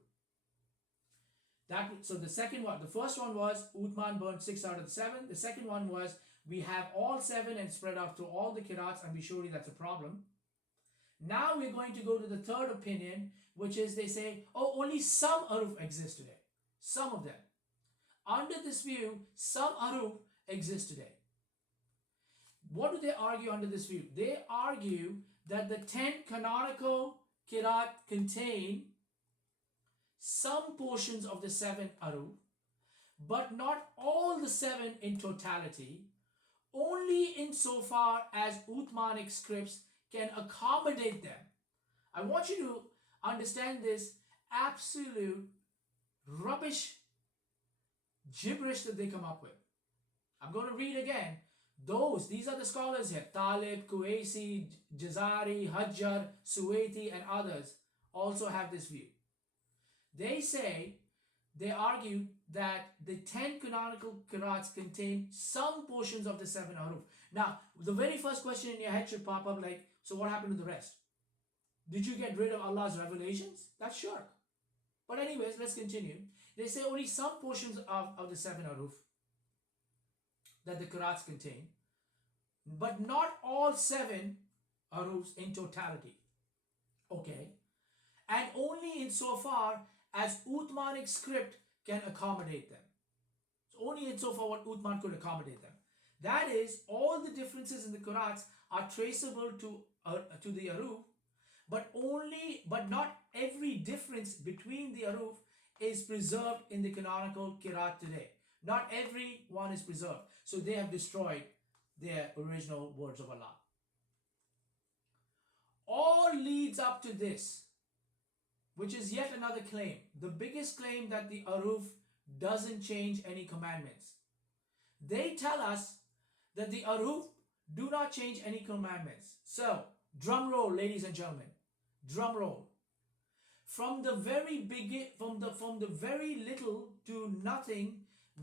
So the second one, the first one was Uthman burned 6 out of the 7. The second one was we have all 7 and spread out to all the Qirats, and we showed you that's a problem. Now we're going to go to the third opinion, which is they say, oh, only some Ahruf exist today. Some of them. Under this view, some Ahruf exist today. What do they argue under this view? They argue that the 10 canonical Qirat contain some portions of the 7 Ahruf, but not all the 7 in totality, only insofar as Uthmanic scripts can accommodate them. I want you to understand this absolute rubbish gibberish that they come up with. I'm going to read again. These are the scholars here. Talib, Kuwaisi, Jazari, Hajjar, Suwaiti, and others also have this view. They argue that the 10 canonical Qirats contain some portions of the 7 Ahruf. Now, the very first question in your head should pop up like, so what happened to the rest? Did you get rid of Allah's revelations? That's sure. But anyways, let's continue. They say only some portions of the 7 Ahruf that the Qirats contain, but not all 7 Ahrufs in totality. Okay. And only insofar as Uthmanic script can accommodate them. So only insofar what Uthman could accommodate them. That is, all the differences in the Qirats are traceable to the Ahruf, but not every difference between the Ahruf is preserved in the canonical Qirat today. Not every one is preserved. So they have destroyed their original words of Allah. all leads up to this, which is yet another claim. The biggest claim that the Ahruf doesn't change any commandments. They tell us that the Ahruf do not change any commandments. So, drum roll, ladies and gentlemen. Drum roll. From the very very little to nothing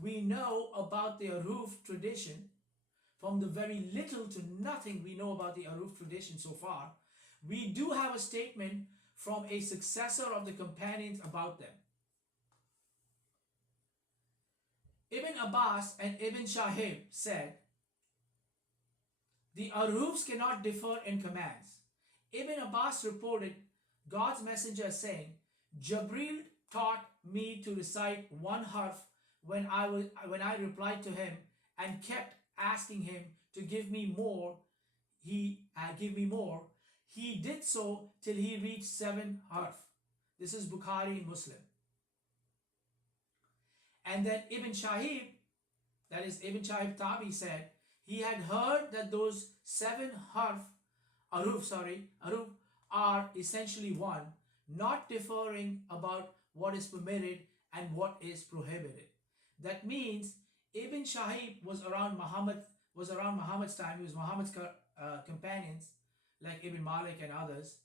we know about the Ahruf tradition, from the very little to nothing we know about the Ahruf tradition so far, we do have a statement from a successor of the companions about them. Ibn Abbas and Ibn Shahib said, the Ahrufs cannot differ in commands. Ibn Abbas reported God's messenger saying, Jabril taught me to recite one harf when I replied to him and kept asking him to give me more. He did so till he reached 7 harf. This is Bukhari and Muslim. And then Ibn Shahib, that is Ibn Shahib Tabi, said he had heard that those 7 Ahruf are essentially one, not differing about what is permitted and what is prohibited. That means Ibn Shahib was around Muhammad's time. He was Muhammad's companions, like Ibn Malik and others,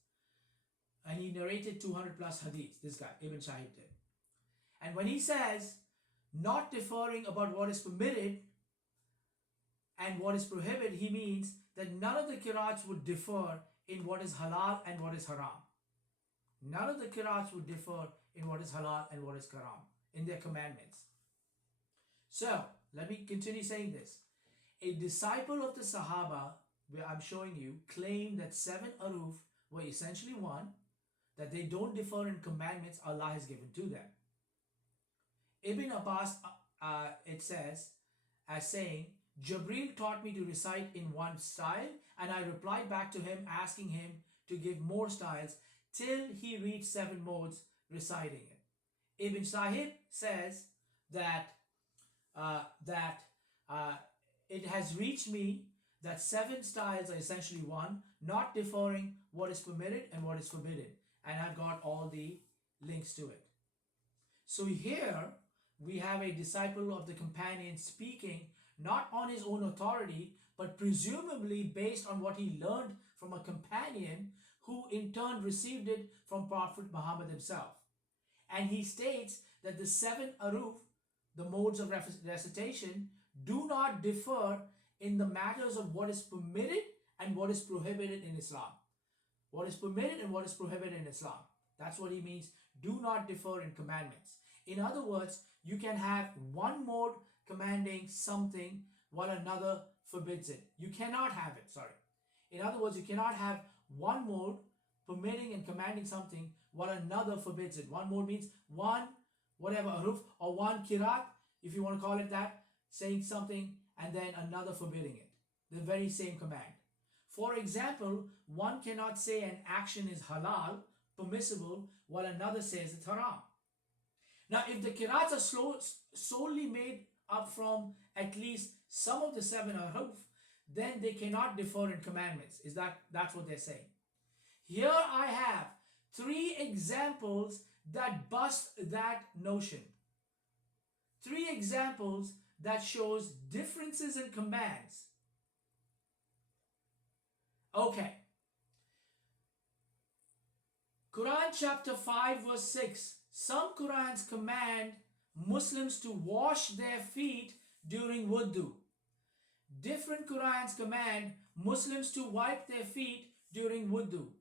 and he narrated 200 plus hadiths. This guy Ibn Shahib did. And when he says not differing about what is permitted and what is prohibited, he means that none of the qira'ats would differ in what is halal and what is haram. None of the qira'ats would differ in what is halal and what is haram in their commandments. So, let me continue saying this. A disciple of the Sahaba, where I'm showing you, claimed that 7 Ahruf were essentially one, that they don't differ in commandments Allah has given to them. Ibn Abbas, it says, as saying, Jabril taught me to recite in one style, and I replied back to him asking him to give more styles till he reached 7 modes reciting it. Ibn Sahib says that it has reached me that 7 styles are essentially one, not differing what is permitted and what is forbidden. And I've got all the links to it. So here we have a disciple of the companion speaking not on his own authority, but presumably based on what he learned from a companion who in turn received it from Prophet Muhammad himself. And he states that the 7 Ahruf, the modes of recitation, do not differ in the matters of what is permitted and what is prohibited in Islam. What is permitted and what is prohibited in Islam. That's what he means, do not differ in commandments. In other words, you can have one mode commanding something while another forbids it. You cannot have it, In other words, you cannot have one mode permitting and commanding something while another forbids it. One mode means one, whatever, Ahruf, or one kirat, if you want to call it that, saying something and then another forbidding it. The very same command. For example, one cannot say an action is halal, permissible, while another says it's haram. Now, if the qira'ats are solely made up from at least some of the 7 Ahruf, then they cannot differ in commandments. That's what they're saying. Here I have 3 examples that bust that notion. 3 examples that shows differences in commands. Okay. Quran chapter 5 verse 6. Some Qurans command Muslims to wash their feet during wudu. Different Qurans command Muslims to wipe their feet during wudu.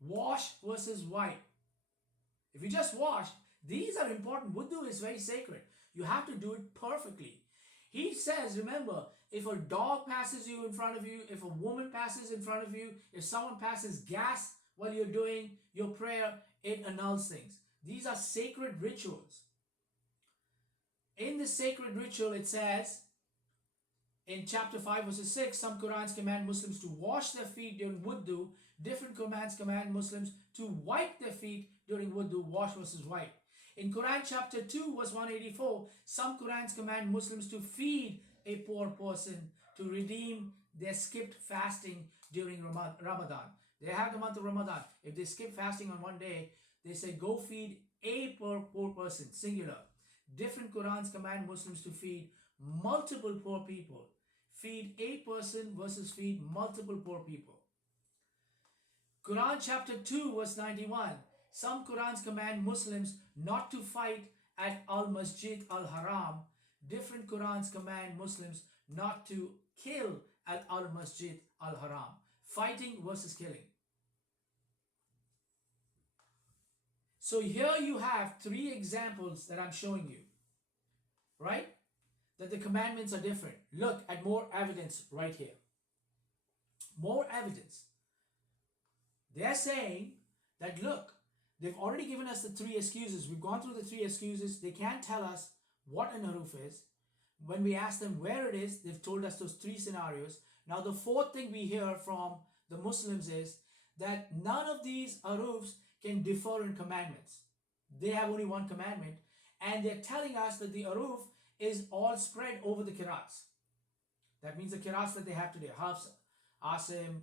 Wash versus wipe. If you just wash, these are important. Wudu is very sacred. You have to do it perfectly. He says, remember, if a dog passes you in front of you, if a woman passes in front of you, if someone passes gas while you're doing your prayer, it annuls things. These are sacred rituals. In the sacred ritual, it says, in chapter 5 verse 6, some Qurans command Muslims to wash their feet during wudu. Different commands command Muslims to wipe their feet during wudu, wash versus wipe. In Quran chapter 2 verse 184, some Qurans command Muslims to feed a poor person to redeem their skipped fasting during Ramadan. They have the month of Ramadan. If they skip fasting on one day, they say go feed a poor person, singular. Different Qurans command Muslims to feed multiple poor people. Feed a person versus feed multiple poor people. Quran chapter 2 verse 91. Some Qurans command Muslims not to fight at Al-Masjid Al-Haram. Different Qurans command Muslims not to kill at Al-Masjid Al-Haram. Fighting versus killing. So here you have 3 examples that I'm showing you, right? That the commandments are different. Look at more evidence right here. More evidence. They're saying that, look, they've already given us the 3 excuses. We've gone through the 3 excuses. They can't tell us what an Ahruf is. When we ask them where it is, they've told us those 3 scenarios. Now the 4th thing we hear from the Muslims is that none of these Ahrufs can differ in commandments. They have only one commandment, and they're telling us that the Ahruf is all spread over the qirats. That means the qirats that they have today, Hafs, Asim,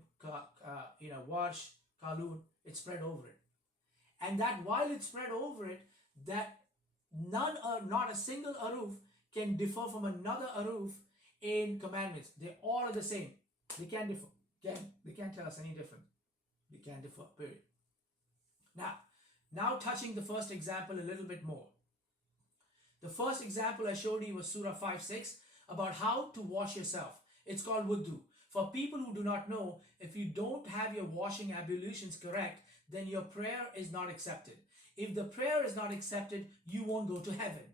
Warsh, Qalun, it's spread over it. And that while it's spread over it, that not a single Ahruf can differ from another Ahruf in commandments. They all are the same. They can't differ. They can't tell us any different. They can't differ, period. Now touching the first example a little bit more. The first example I showed you was Surah 5:6 about how to wash yourself. It's called wudu. For people who do not know, if you don't have your washing ablutions correct, then your prayer is not accepted. If the prayer is not accepted, you won't go to heaven.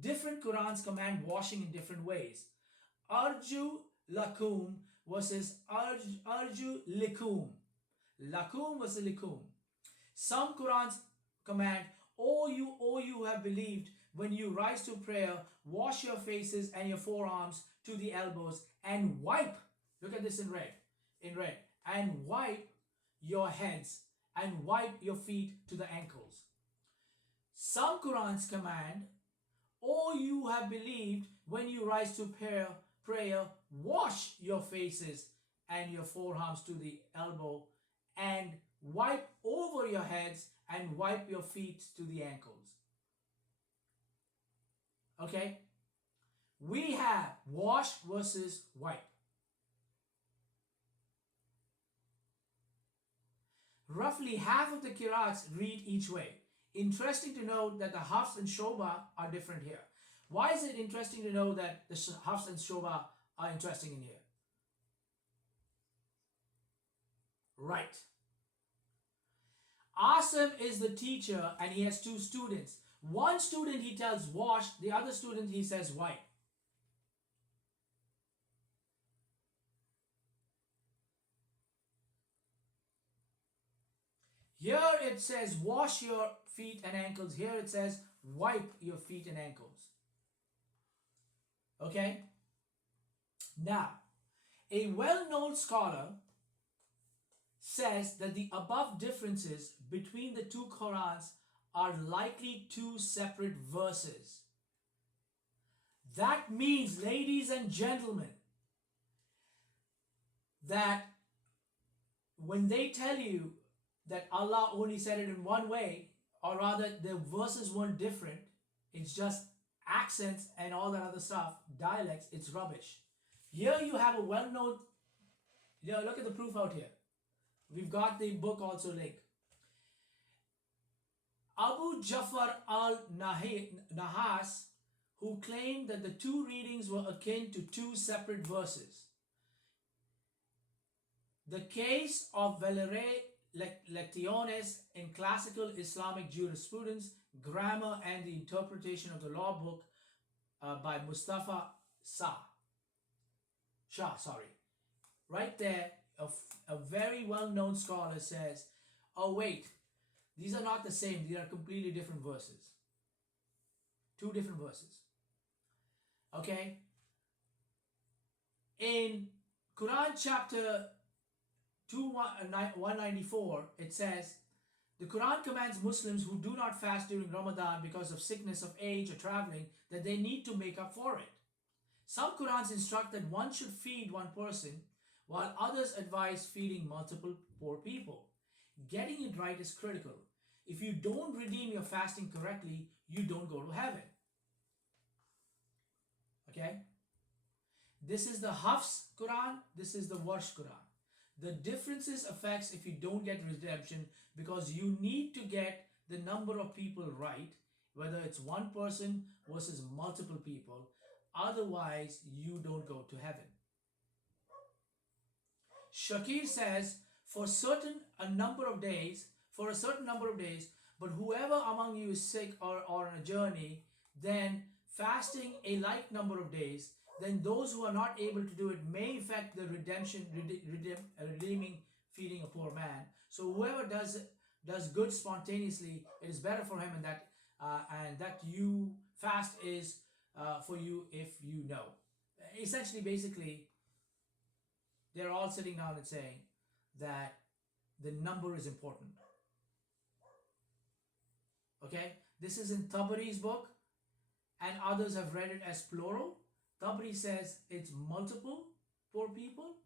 Different Qurans command washing in different ways. Arju lakum versus arju likum. Lakum versus likum. Some Qurans command, O you who have believed, when you rise to prayer, wash your faces and your forearms to the elbows and wipe, look at this in red, and wipe your heads and wipe your feet to the ankles. Some Qurans command, O you who have believed, when you rise to prayer, wash your faces and your forearms to the elbow and wipe over your heads and wipe your feet to the ankles. Okay? We have wash versus wipe. Roughly half of the qirats read each way. Interesting to note that the Hafs and Shoba are different here. Why is it interesting to know that the Hafs and Shoba are interesting in here? Right. Asim is the teacher and he has 2 students. One student he tells wash, the other student he says wipe. Here it says wash your feet and ankles. Here it says wipe your feet and ankles. Okay? Now, a well-known scholar says that the above differences between the 2 Qurans are likely 2 separate verses. That means, ladies and gentlemen, that when they tell you that Allah only said it in one way, or rather the verses weren't different, it's just accents and all that other stuff, dialects, it's rubbish. Here you have a well-known, look at the proof out here. We've got the book also linked. Abu Jafar al-Nahas, who claimed that the 2 readings were akin to 2 separate verses. The case of Valere Lectiones in classical Islamic jurisprudence, grammar and the interpretation of the law book by Mustafa Shah. Right there, a very well-known scholar says, oh wait, these are not the same, these are completely different verses. 2 different verses. Okay? In Quran chapter 194, it says, the Quran commands Muslims who do not fast during Ramadan because of sickness of age or traveling that they need to make up for it. Some Qurans instruct that one should feed one person, while others advise feeding multiple poor people. Getting it right is critical. If you don't redeem your fasting correctly, you don't go to heaven. Okay? This is the Hafs Quran, this is the Warsh Quran. The differences affects if you don't get redemption, because you need to get the number of people right, whether it's one person versus multiple people. Otherwise, you don't go to heaven. Shakir says, for a certain number of days, but whoever among you is sick or on a journey, then fasting a like number of days, then those who are not able to do it may affect the redeeming feeding a poor man. So whoever does good spontaneously, it is better for him, and that you fast is for you if you know. Essentially, basically, they're all sitting down and saying that the number is important. Okay, this is in Tabari's book, and others have read it as plural. Tabari says it's multiple poor people,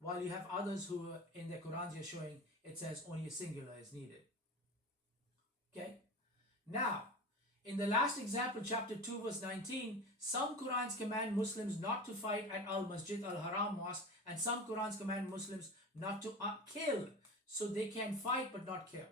while you have others who in their Qurans are showing it says only a singular is needed. Okay, now in the last example, chapter 2 verse 19, some Qurans command Muslims not to fight at Al-Masjid Al-Haram mosque, and some Qurans command Muslims not to kill, so they can fight but not kill.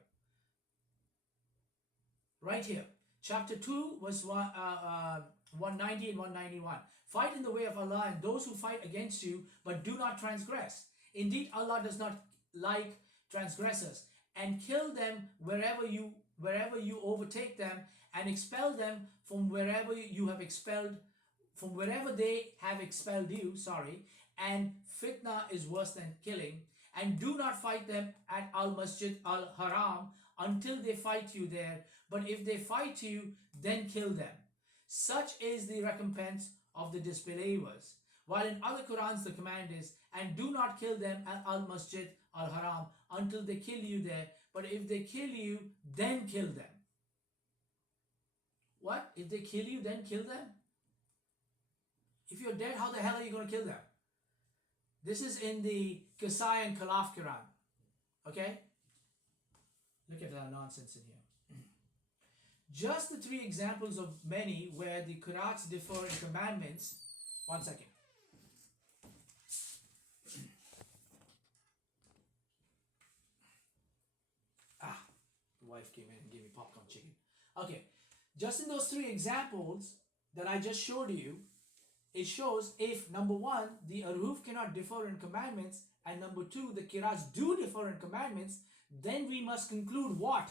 Right here, chapter 2 verse 190 and 191. Fight in the way of Allah and those who fight against you, but do not transgress. Indeed, Allah does not like transgressors, and kill them wherever you overtake them, and expel them from wherever they have expelled you. And fitna is worse than killing. And do not fight them at Al-Masjid Al-Haram until they fight you there. But if they fight you, then kill them. Such is the recompense of the disbelievers. While in other Qurans the command is, and do not kill them at Al-Masjid Al-Haram until they kill you there. But if they kill you, then kill them. What? If they kill you, then kill them? If you're dead, how the hell are you going to kill them? This is in the Qasai and Khalaf Quran. Okay? Look at that nonsense in here. Just the 3 examples of many where the Qurans differ in commandments. One second. The wife came in and gave me popcorn chicken. Okay. Just in those 3 examples that I just showed you, it shows if, number 1, the Ahruf cannot differ in commandments, and number 2, the Qirats do differ in commandments, then we must conclude what?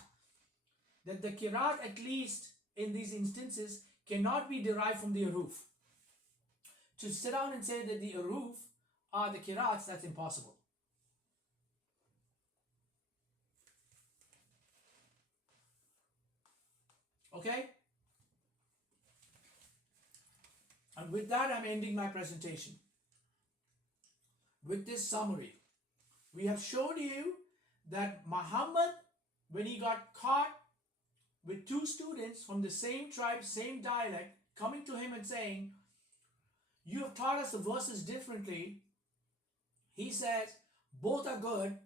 That the Qirat, at least in these instances, cannot be derived from the Ahruf. To sit down and say that the Ahruf are the Qirats, that's impossible. Okay? And with that, I'm ending my presentation. With this summary, we have showed you that Muhammad, when he got caught with 2 students from the same tribe, same dialect, coming to him and saying, you have taught us the verses differently. He says, both are good.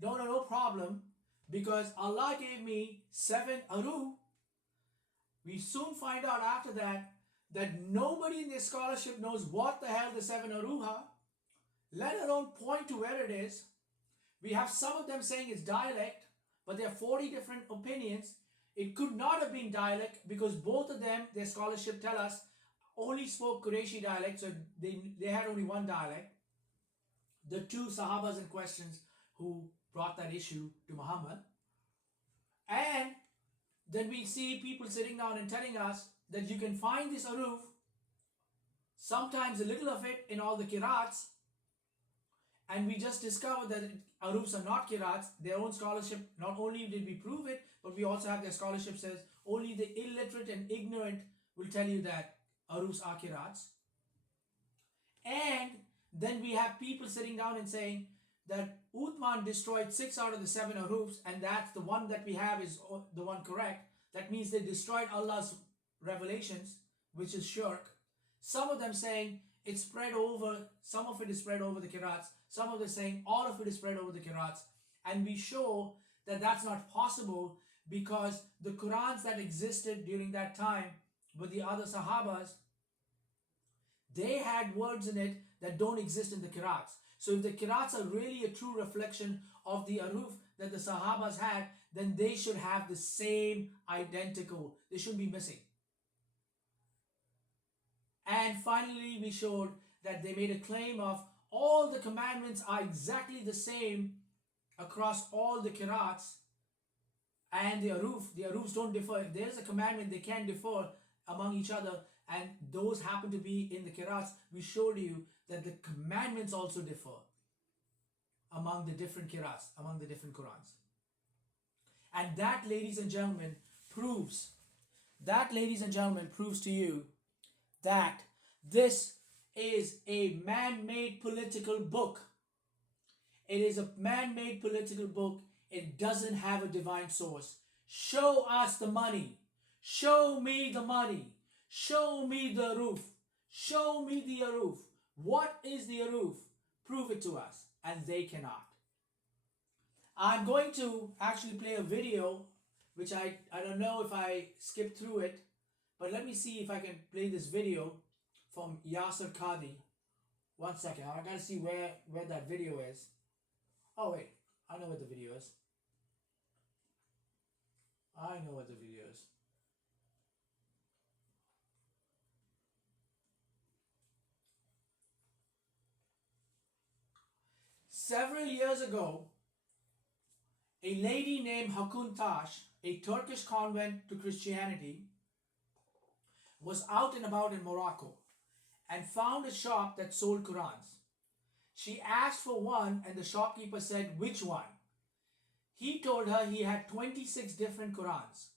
No problem. Because Allah gave me 7 Ahruf. We soon find out after that nobody in the scholarship knows what the hell the 7 Ahruf are, let alone point to where it is. We have some of them saying it's dialect, but there are 40 different opinions. It could not have been dialect because both of them, their scholarship tell us, only spoke Qurayshi dialect, so they had only one dialect. The 2 Sahabas in questions who brought that issue to Muhammad. And then we see people sitting down and telling us that you can find this Ahruf, sometimes a little of it in all the Qirats, and we just discovered that Ahrufs are not Qirats. Their own scholarship, not only did we prove it, but we also have their scholarship says only the illiterate and ignorant will tell you that Ahrufs are Qirats. And then we have people sitting down and saying that Uthman destroyed 6 out of the 7 Ahrufs, and that's the one that we have is the one correct. That means they destroyed Allah's revelations, which is shirk. Some of them saying it's spread over, some of it is spread over the qirats, some of it saying all of it is spread over the qirats, and we show that that's not possible because the Qurans that existed during that time with the other Sahabas, they had words in it that don't exist in the qirats. So if the qirats are really a true reflection of the Ahruf that the Sahabas had, then they should have the same identical, they shouldn't be missing. And finally, we showed that they made a claim of all the commandments are exactly the same across all the qirats and the Ahruf. The Ahrufs don't differ. If there's a commandment, they can differ among each other, and those happen to be in the qirats. We showed you that the commandments also differ among the different qirats, among the different Qurans. And that, ladies and gentlemen, proves to you that this is a man-made political book. It is a man-made political book. It doesn't have a divine source. Show us the money. Show me the money. Show me the Ahruf. Show me the Ahruf. What is the Ahruf? Prove it to us. And they cannot. I'm going to actually play a video, which I don't know if I skipped through it, but let me see if I can play this video from Yasir Qadhi. 1 second. I gotta see where that video is. Oh wait, I know what the video is. Several years ago, a lady named Hakun Tash, a Turkish convert to Christianity, was out and about in Morocco and found a shop that sold Qurans. She asked for one and the shopkeeper said, "Which one?" He told her he had 26 different Qurans.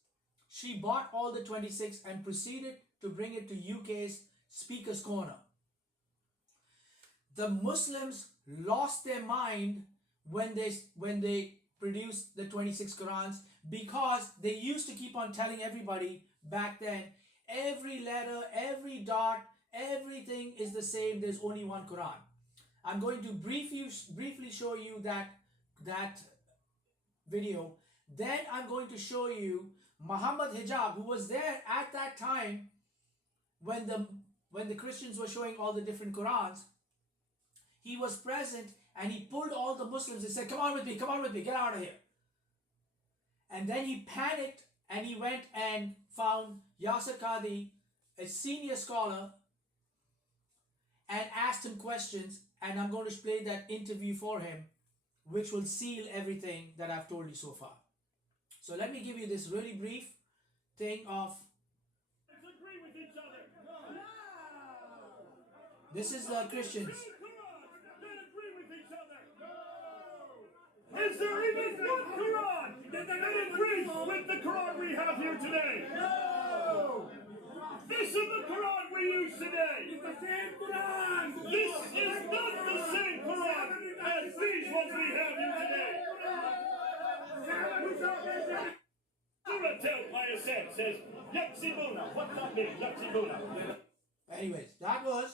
She bought all the 26 and proceeded to bring it to UK's Speaker's Corner. The Muslims lost their mind when they produced the 26 Qurans, because they used to keep on telling everybody back then, every letter, every dot, everything is the same. There's only one Quran. I'm going to briefly show you that video. Then I'm going to show you Muhammad Hijab, who was there at that time when the Christians were showing all the different Qurans. He was present and he pulled all the Muslims and said, come on with me, get out of here. And then he panicked and he went and found Yasir Qadhi, a senior scholar, and asked him questions. And I'm going to play that interview for him, which will seal everything that I've told you so far. So let me give you this really brief thing of... Agree with each other. No. This is the Christians. Is there even one Quran that agrees with the Quran we have here today? No! This is the Quran we use today. It's the same Quran. This is not the same Quran as these ones we have here today. Surah Tel, like I says, Yaksibuna. What's that mean? Yaksibuna. Anyways, that was,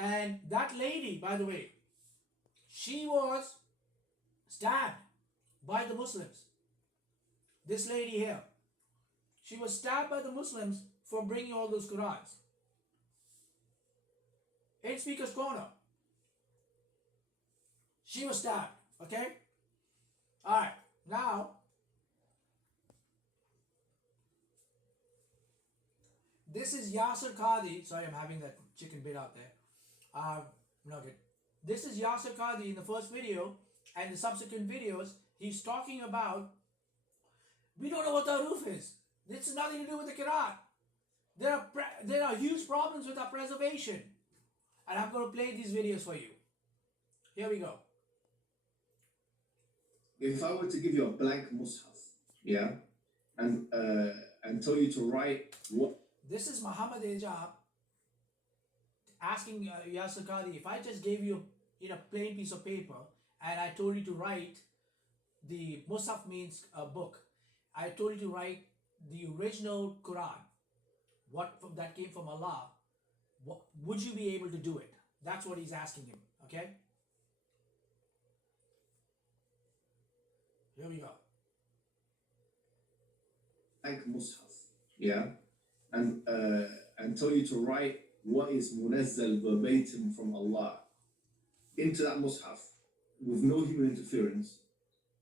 and that lady, by the way, she was stabbed by the Muslims. This lady here, she was stabbed by the Muslims for bringing all those Qurans. In Speaker's Corner, she was stabbed, okay? Alright, now, this is Yasir Qadhi. Sorry, I'm having that chicken bit out there. Nugget. This is Yasir Qadhi in the first video, and the subsequent videos, he's talking about, we don't know what the Ahruf is. This has nothing to do with the Quran. There are huge problems with our preservation. And I'm going to play these videos for you. Here we go. If I were to give you a blank mushaf, yeah, and tell you to write what... This is Muhammad Hijab asking Yasir Qadhi, if I just gave you a plain piece of paper and I told you to write, the Musaf means a book, I told you to write the original Quran, that came from Allah, would you be able to do it? That's what he's asking him. Okay? Here we go. Blank mushaf, yeah, and tell you to write what is munazzal verbatim from Allah into that mushaf with no human interference,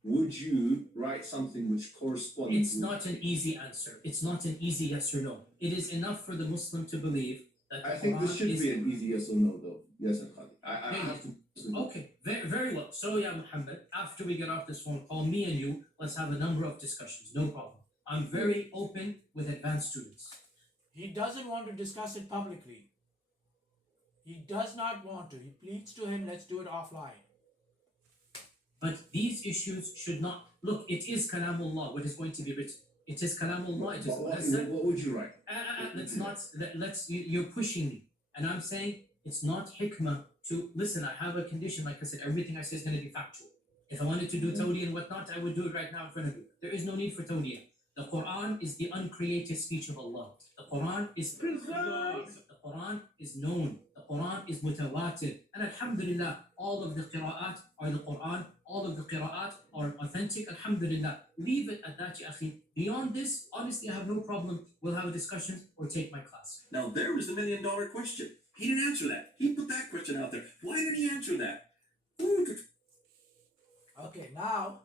would you write something which corresponds? It's not an easy answer. It's not an easy yes or no. It is enough for the Muslim to believe that the I think this Quran should is... be an easy yes or no, though. Yes, Al-Qadi. I have to. Okay, very well. So, yeah, Muhammad, after we get off this phone call, me and you, let's have a number of discussions. No problem. I'm very open with advanced students. He doesn't want to discuss it publicly. He does not want to. He pleads to him, let's do it offline. But these issues should not... Look, it is Kalamullah, what is going to be written. It is Kalamullah. It is What would you write? You're pushing me. And I'm saying it's not hikmah to... Listen, I have a condition, like I said, everything I say is going to be factual. If I wanted to do tawdiyah and whatnot, I would do it right now in front of you. There is no need for tawdiyah. The Quran is the uncreated speech of Allah. The Quran is preserved. The Quran is known. The Quran is mutawatir. And alhamdulillah, all of the qira'at are the Quran. All of the qira'at are authentic. Alhamdulillah. Leave it at that, ya akhi. Beyond this, honestly, I have no problem. We'll have a discussion or take my class. Now there was the $1 million question. He didn't answer that. He put that question out there. Why did he answer that? Okay, now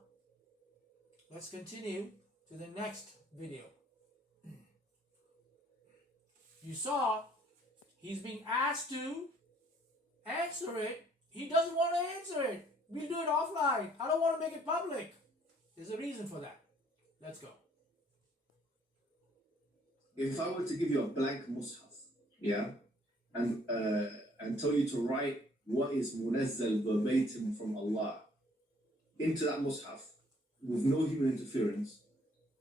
let's continue to the next video. You saw he's being asked to answer it. He doesn't want to answer it. We'll do it offline. I don't want to make it public. There's a reason for that. Let's go. If I were to give you a blank mushaf, yeah, and tell you to write what is munazzal verbatim from Allah into that mushaf with no human interference,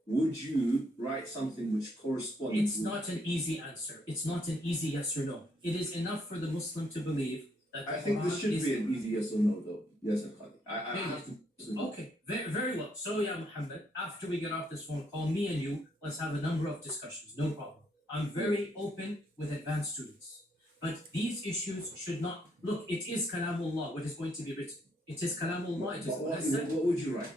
would you write something which corresponds? It's not an easy answer. It's not an easy yes or no. It is enough for the Muslim to believe that the I think this Quran should is... be an easy yes or no, though. Yes, Al-Qadi. I have to. Okay, very well. So, yeah, Muhammad, after we get off this phone call, me and you, let's have a number of discussions. No problem. I'm very open with advanced students. But these issues should not... Look, it is Kalamullah, what is going to be written. It is Kalamullah. It is What would you write?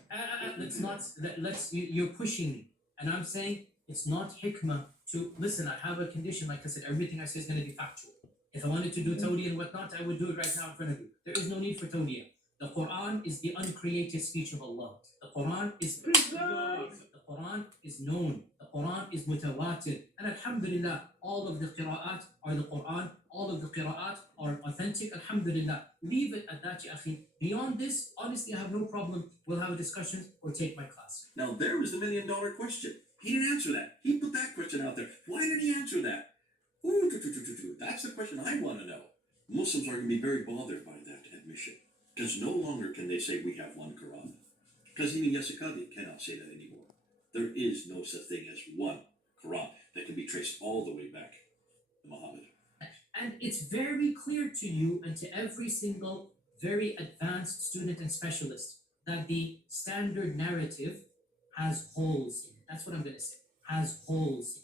You're pushing me. And I'm saying it's not hikmah to... Listen, I have a condition, like I said, everything I say is going to be factual. If I wanted to do tawdiyah and whatnot, I would do it right now in front of you. There is no need for tawdiyah. The Quran is the uncreated speech of Allah. The Quran is preserved. The Quran is known. The Quran is mutawatir. And alhamdulillah, all of the qira'at are the Quran. All of the qira'at are authentic. Alhamdulillah. Leave it at that, ya akhi. Beyond this, honestly, I have no problem. We'll have a discussion or take my class. Now there was the $1 million question. He didn't answer that. He put that question out there. Why did he answer that? That's the question I want to know. Muslims are going to be very bothered by that admission. Because no longer can they say we have one Quran. Because even Yasikadi cannot say that anymore. There is no such thing as one Quran that can be traced all the way back to Muhammad. And it's very clear to you and to every single very advanced student and specialist that the standard narrative has holes in it. That's what I'm going to say. Has holes.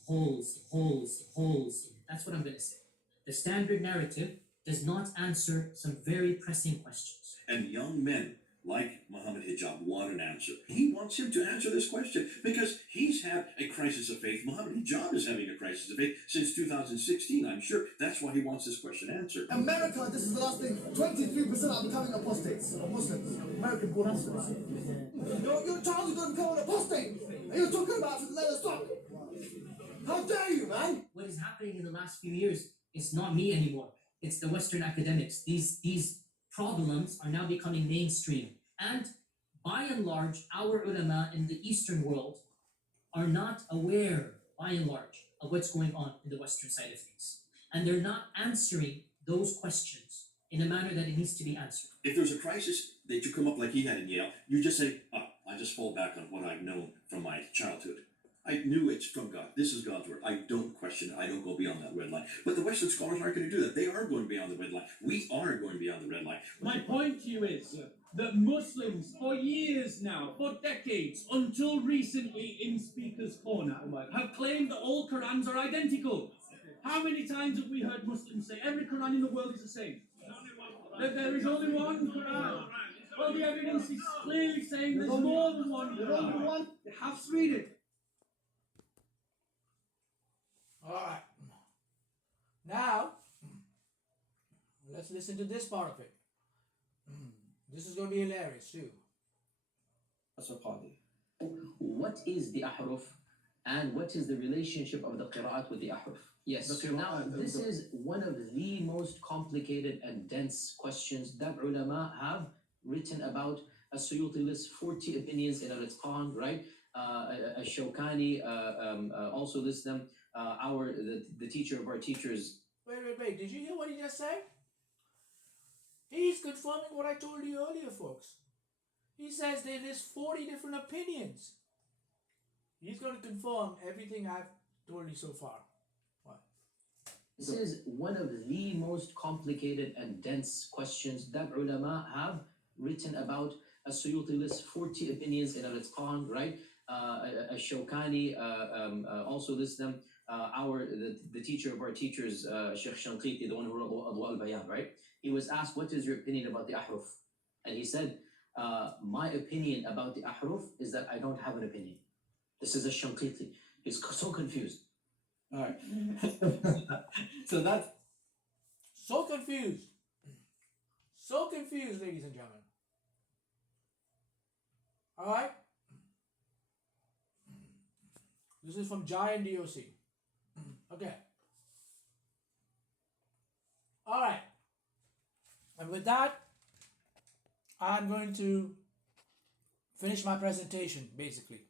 That's what I'm going to say. The standard narrative does not answer some very pressing questions. And young men like Muhammad Hijab want an answer. He wants him to answer this question because he's had a crisis of faith. Muhammad Hijab is having a crisis of faith since 2016, I'm sure. That's why he wants this question answered. America, this is the last thing, 23% are becoming apostates, or Muslims, American-born Muslims. Your child is going to become an apostate, and you're talking about let us stop. How dare you, man? What is happening in the last few years is not me anymore. It's the Western academics. These problems are now becoming mainstream. And by and large, our ulama in the Eastern world are not aware, by and large, of what's going on in the Western side of things. And they're not answering those questions in a manner that it needs to be answered. If there's a crisis that you come up like he had in Yale, you just say, I just fall back on what I've known from my childhood. I knew it's from God. This is God's word. I don't question it. I don't go beyond that red line. But the Western scholars aren't going to do that. They are going beyond the red line. We are going beyond the red line. My point to you is that Muslims, for years now, for decades, until recently in Speaker's Corner, have claimed that all Qurans are identical. How many times have we heard Muslims say every Quran in the world is the same? That there is only one Quran. Well, the evidence is clearly saying there's more than one Quran. They have to read it. All right. Now, let's listen to this part of it. This is going to be hilarious too. What is the Ahruf and what is the relationship of the Qira'at with the Ahruf? Yes, now this is one of the most complicated and dense questions that ulama have written about. As-Suyuti lists 40 opinions in Al-Itqan, right? Shawkani also lists them. The teacher of our teachers. Wait. Did you hear what he just said? He's confirming what I told you earlier, folks. He says they list 40 different opinions. He's going to confirm everything I've told you so far. What? This is one of the most complicated and dense questions that ulama have written about. As-Suyuti lists 40 opinions in Al-Itqan, right? Shawkani also lists them. The teacher of our teachers, Sheikh Shanqiti, the one who wrote Adwa al-Bayan, right? He was asked, what is your opinion about the Ahruf? And he said, my opinion about the Ahruf is that I don't have an opinion. This is a Shanqiti. He's so confused. All right. So that's So confused. So confused, ladies and gentlemen. All right. This is from Giant DOC. Okay. All right. And with that, I'm going to finish my presentation, basically.